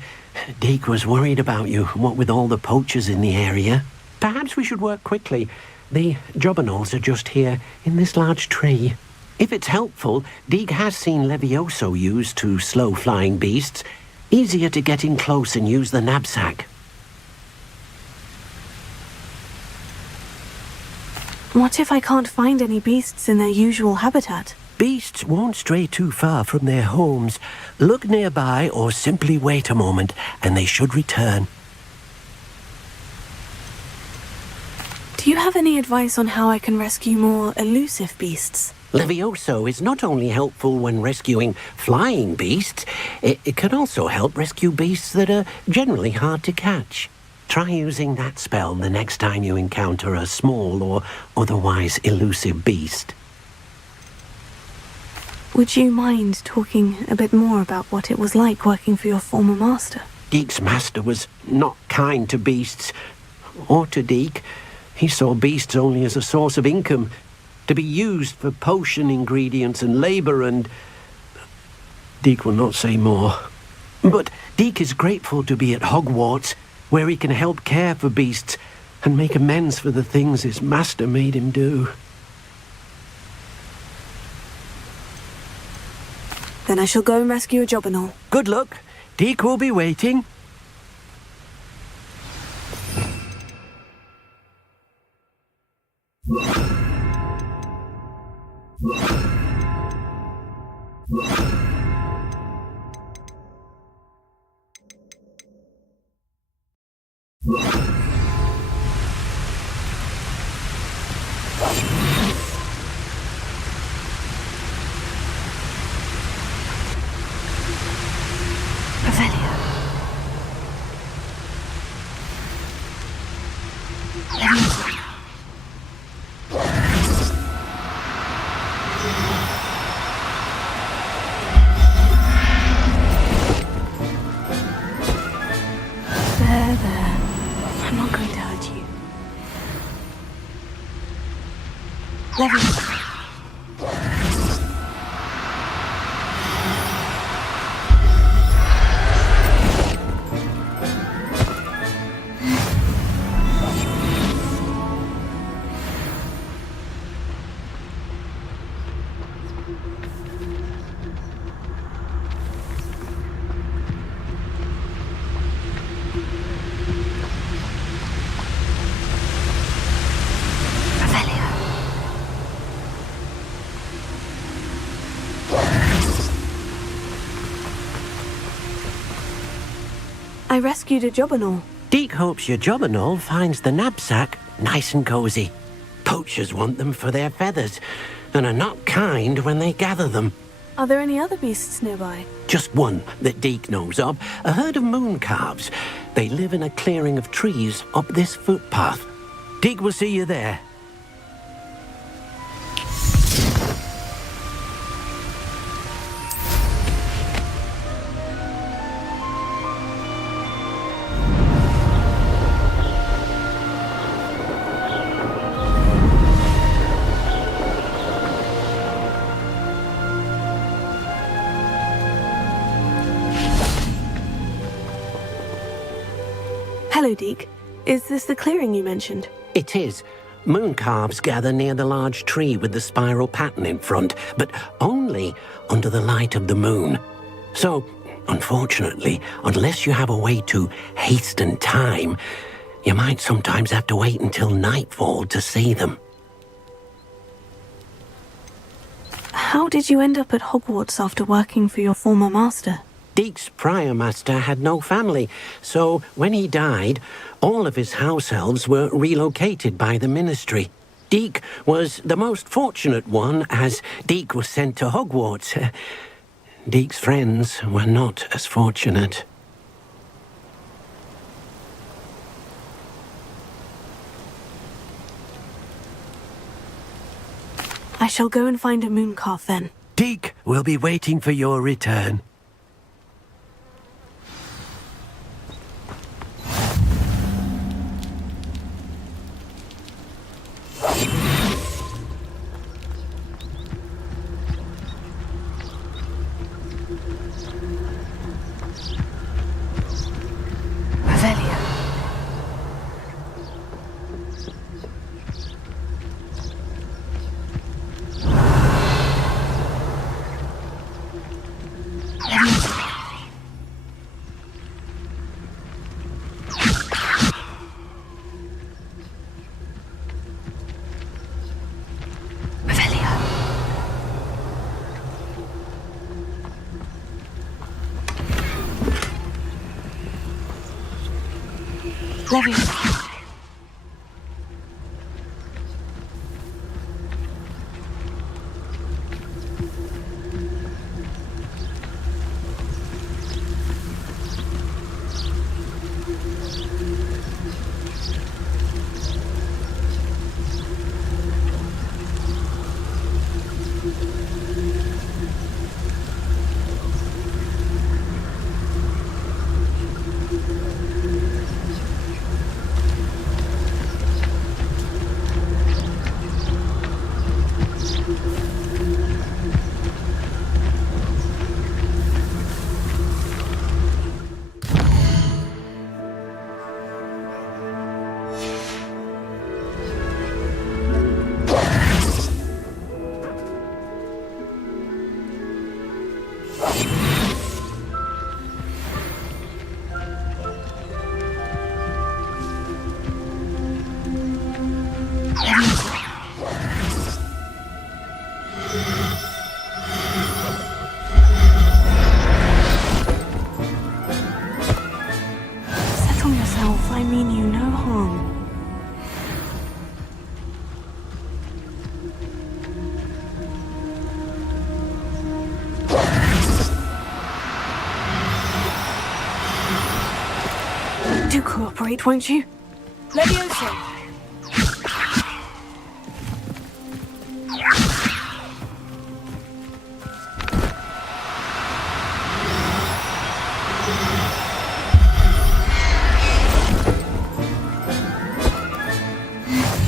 Deke was worried about you, what with all the poachers in the area. Perhaps we should work quickly. The jobberknolls are just here, in this large tree. If it's helpful, Deke has seen Levioso used to slow flying beasts. Easier to get in close and use the knapsack. What if I can't find any beasts in their usual habitat? Beasts won't stray too far from their homes. Look nearby or simply wait a moment, and they should return. Do you have any advice on how I can rescue more elusive beasts? Levioso is not only helpful when rescuing flying beasts, it can also help rescue beasts that are generally hard to catch. Try using that spell the next time you encounter a small or otherwise elusive beast. Would you mind talking a bit more about what it was like working for your former master? Deek's master was not kind to beasts, or to Deek. He saw beasts only as a source of income, to be used for potion ingredients and labour, and... Deek will not say more. But Deek is grateful to be at Hogwarts, where he can help care for beasts and make amends for the things his master made him do. Then I shall go and rescue a job and all. Good luck. Deek will be waiting. There. I'm not going to hurt you. Levy. I rescued a job and all. Deek hopes your job and all finds the knapsack nice and cosy. Poachers want them for their feathers, and are not kind when they gather them. Are there any other beasts nearby? Just one that Deek knows of, a herd of moon calves. They live in a clearing of trees up this footpath. Deek will see you there. Hello, Deek. Is this the clearing you mentioned? It is. Moon calves gather near the large tree with the spiral pattern in front, but only under the light of the moon. So, unfortunately, unless you have a way to hasten time, you might sometimes have to wait until nightfall to see them. How did you end up at Hogwarts after working for your former master? Deek's prior master had no family, so when he died, all of his house elves were relocated by the ministry. Deek was the most fortunate one, as Deek was sent to Hogwarts. Deek's friends were not as fortunate. I shall go and find a moon calf then. Deek will be waiting for your return. Do cooperate, won't you? Levioso!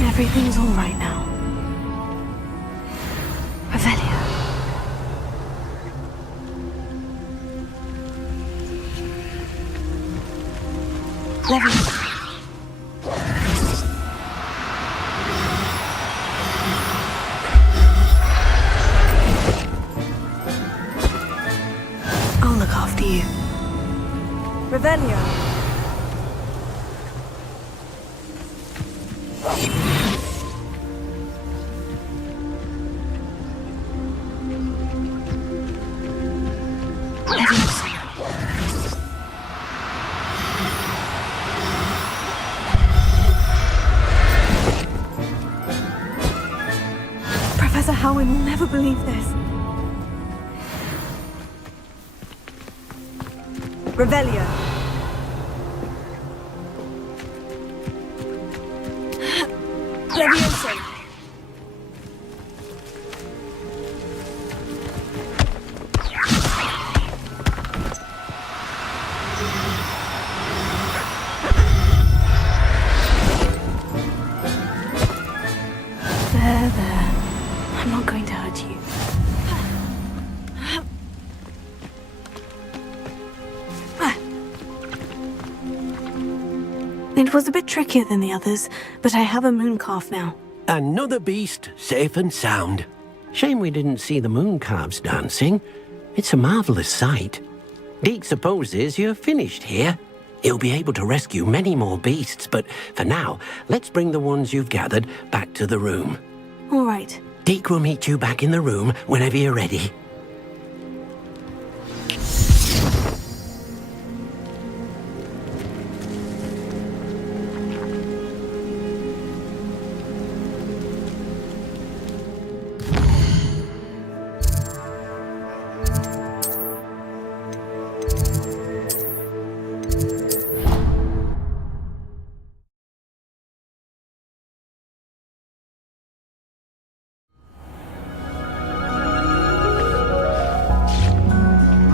Everything's all right now. Revelio. Levioso. I'll look after you. Revelio! Professor Howard will never believe this. Revelio! Levioso! There. I'm not going to hurt you. It was a bit trickier than the others, but I have a moon calf now. Another beast, safe and sound. Shame we didn't see the moon calves dancing. It's a marvelous sight. Deke supposes you're finished here. He'll be able to rescue many more beasts, but for now, let's bring the ones you've gathered back to the room. All right. Deke will meet you back in the room whenever you're ready.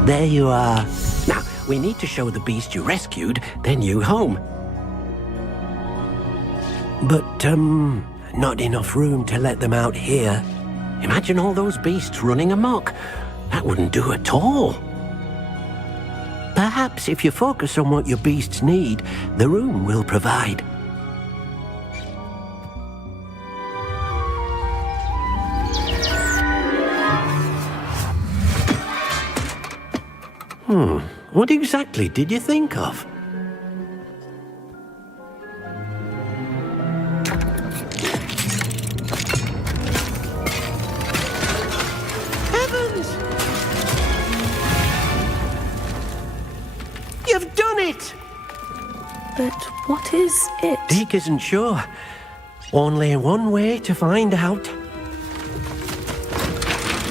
There you are. Now, we need to show the beast you rescued their new home. But, not enough room to let them out here. Imagine all those beasts running amok. That wouldn't do at all. Perhaps if you focus on what your beasts need, the room will provide. What exactly did you think of? Heavens! You've done it! But what is it? Deke isn't sure. Only one way to find out.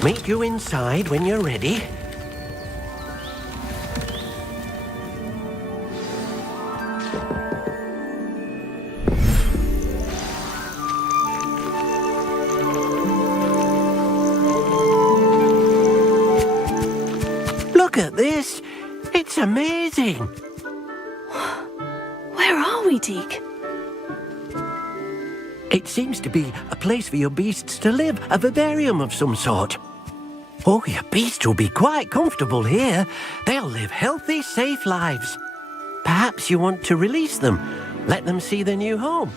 Meet you inside when you're ready. Look at this! It's amazing! Where are we, Deke? It seems to be a place for your beasts to live, a vivarium of some sort. Oh, your beasts will be quite comfortable here. They'll live healthy, safe lives. Perhaps you want to release them, let them see their new home.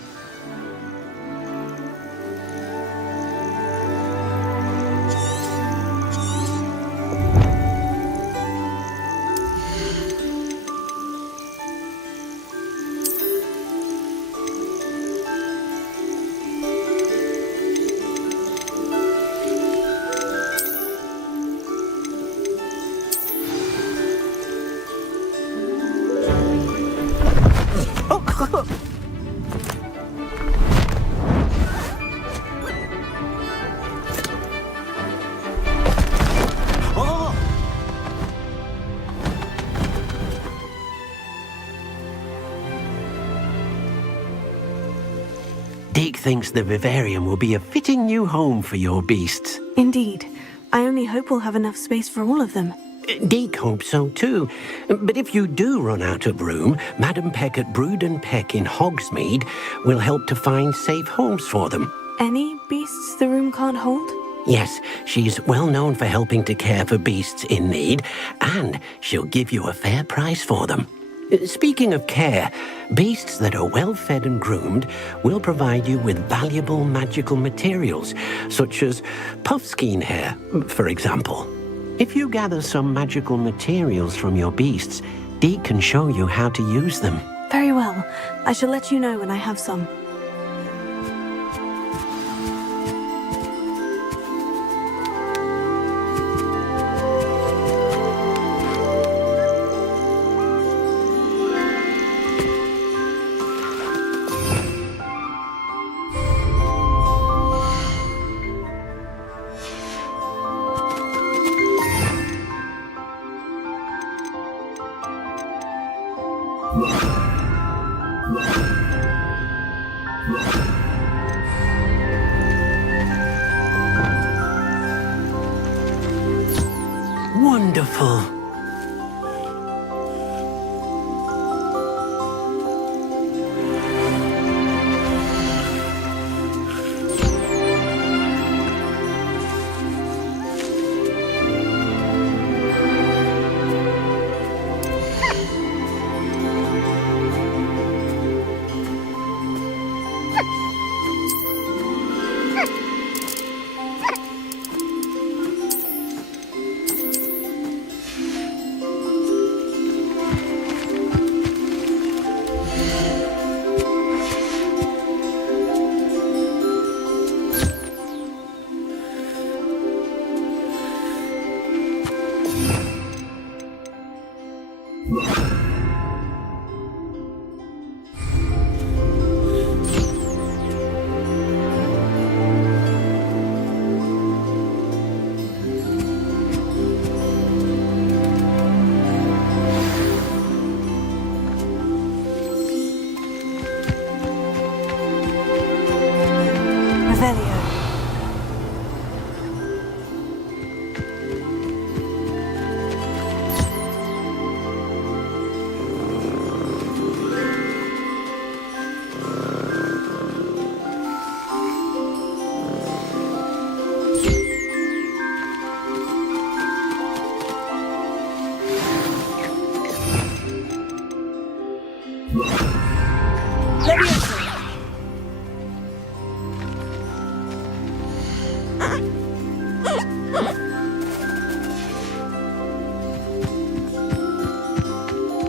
thinks the vivarium will be a fitting new home for your beasts. Indeed. I only hope we'll have enough space for all of them. Deke hopes so too. But if you do run out of room, Madam Peck at Brood and Peck in Hogsmeade will help to find safe homes for them. Any beasts the room can't hold? Yes, she's well known for helping to care for beasts in need, and she'll give you a fair price for them. Speaking of care, beasts that are well fed and groomed will provide you with valuable magical materials, such as puffskein hair, for example. If you gather some magical materials from your beasts, Deke can show you how to use them. Very well. I shall let you know when I have some. Wonderful.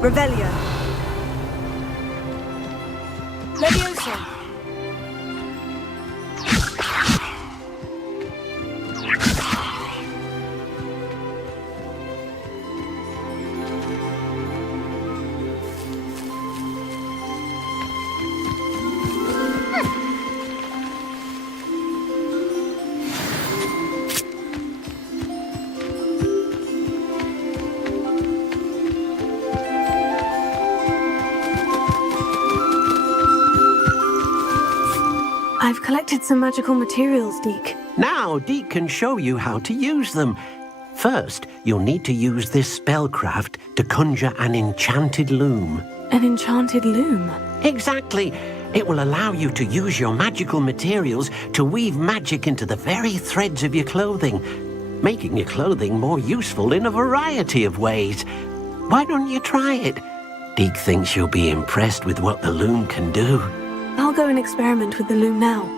Revelio. Leviosa. I've collected some magical materials, Deke. Now Deke can show you how to use them. First, you'll need to use this spellcraft to conjure an enchanted loom. An enchanted loom? Exactly. It will allow you to use your magical materials to weave magic into the very threads of your clothing, making your clothing more useful in a variety of ways. Why don't you try it? Deke thinks you'll be impressed with what the loom can do. I'll go and experiment with the loom now.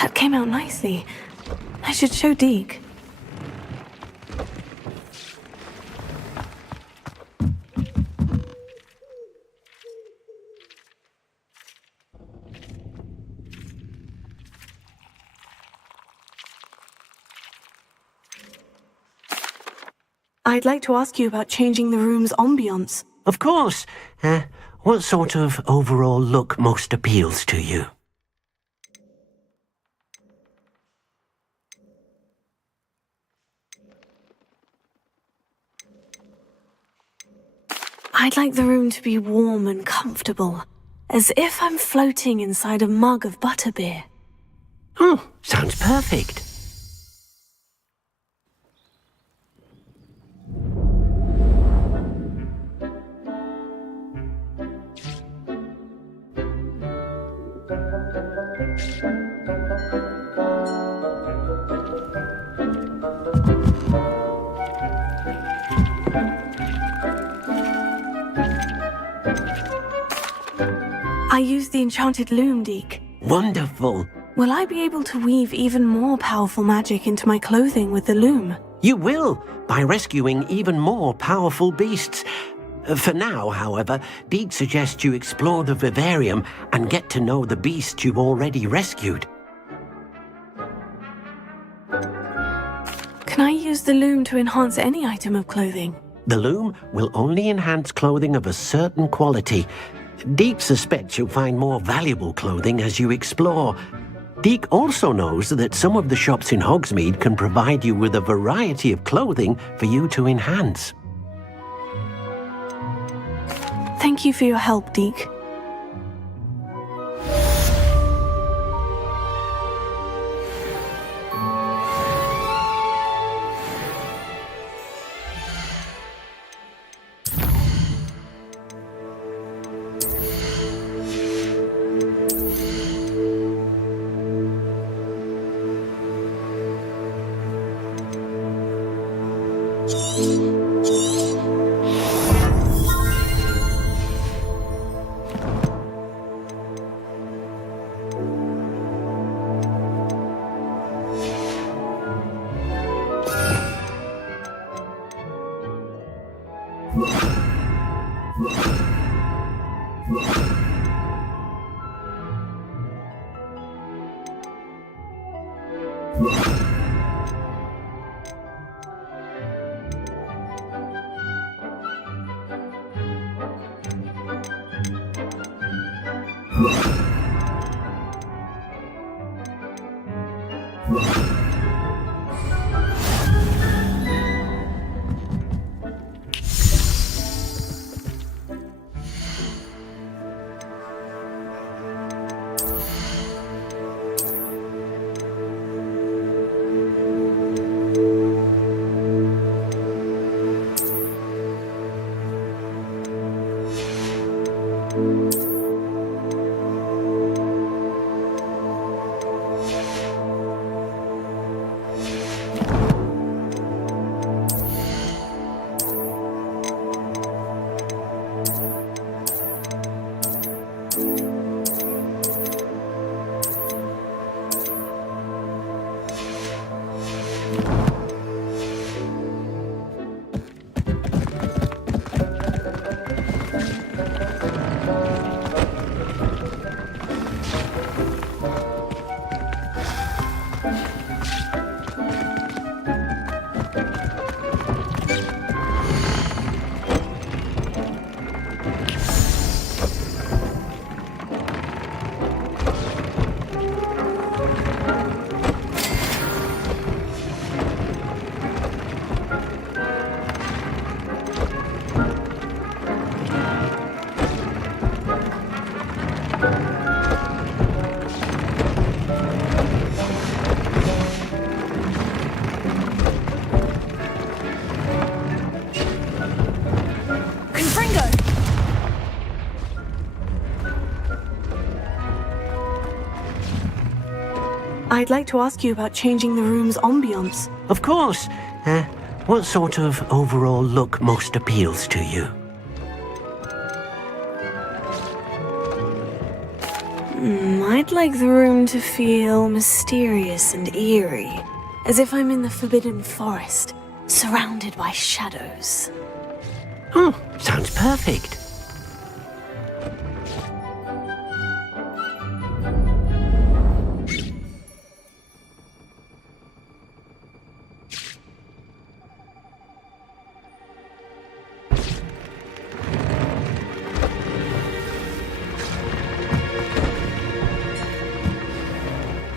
That came out nicely. I should show Deke. I'd like to ask you about changing the room's ambiance. Of course. What sort of overall look most appeals to you? I'd like the room to be warm and comfortable, as if I'm floating inside a mug of butterbeer. Oh, sounds perfect. I used the enchanted loom, Deke. Wonderful. Will I be able to weave even more powerful magic into my clothing with the loom? You will, by rescuing even more powerful beasts. For now, however, Deke suggests you explore the vivarium and get to know the beasts you've already rescued. Can I use the loom to enhance any item of clothing? The loom will only enhance clothing of a certain quality. Deke suspects you'll find more valuable clothing as you explore. Deke also knows that some of the shops in Hogsmeade can provide you with a variety of clothing for you to enhance. Thank you for your help, Deke. I'd like to ask you about changing the room's ambiance. Of course. What sort of overall look most appeals to you? I'd like the room to feel mysterious and eerie, as if I'm in the Forbidden Forest, surrounded by shadows. Oh, sounds perfect.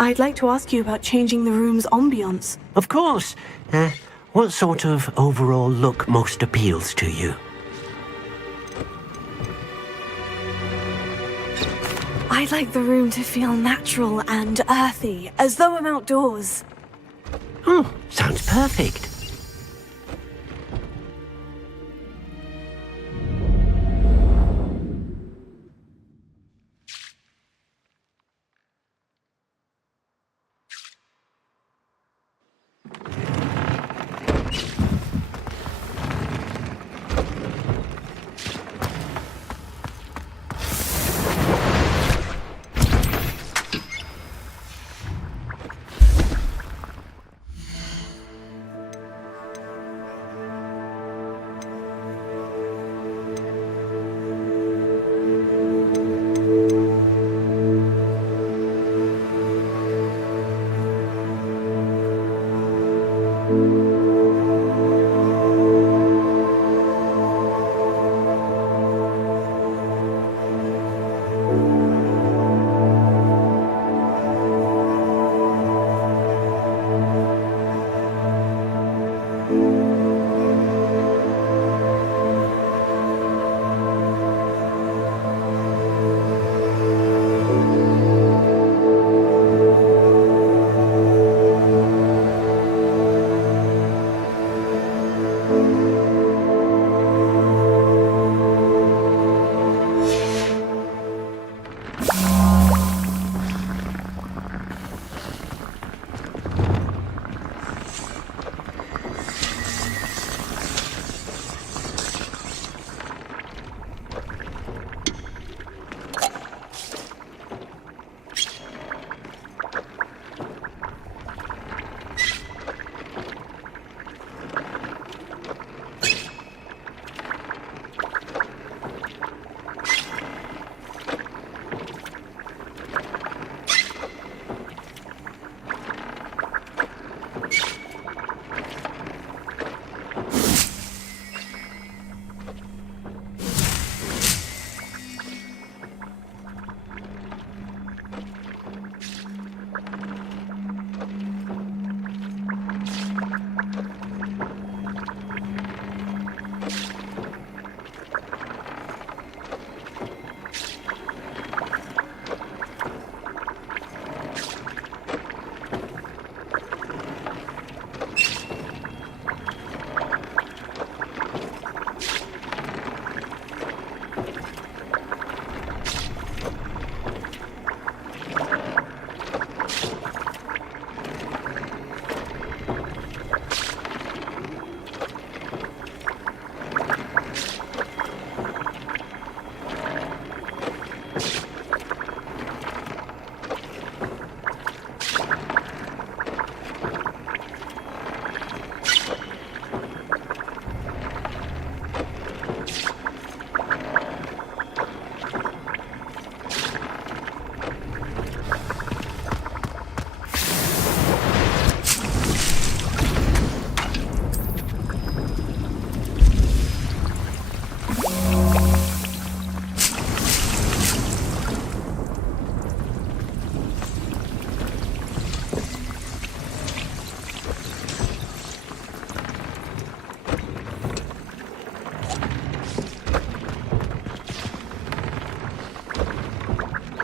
I'd like to ask you about changing the room's ambiance. Of course. What sort of overall look most appeals to you? I'd like the room to feel natural and earthy, as though I'm outdoors. Oh, sounds perfect.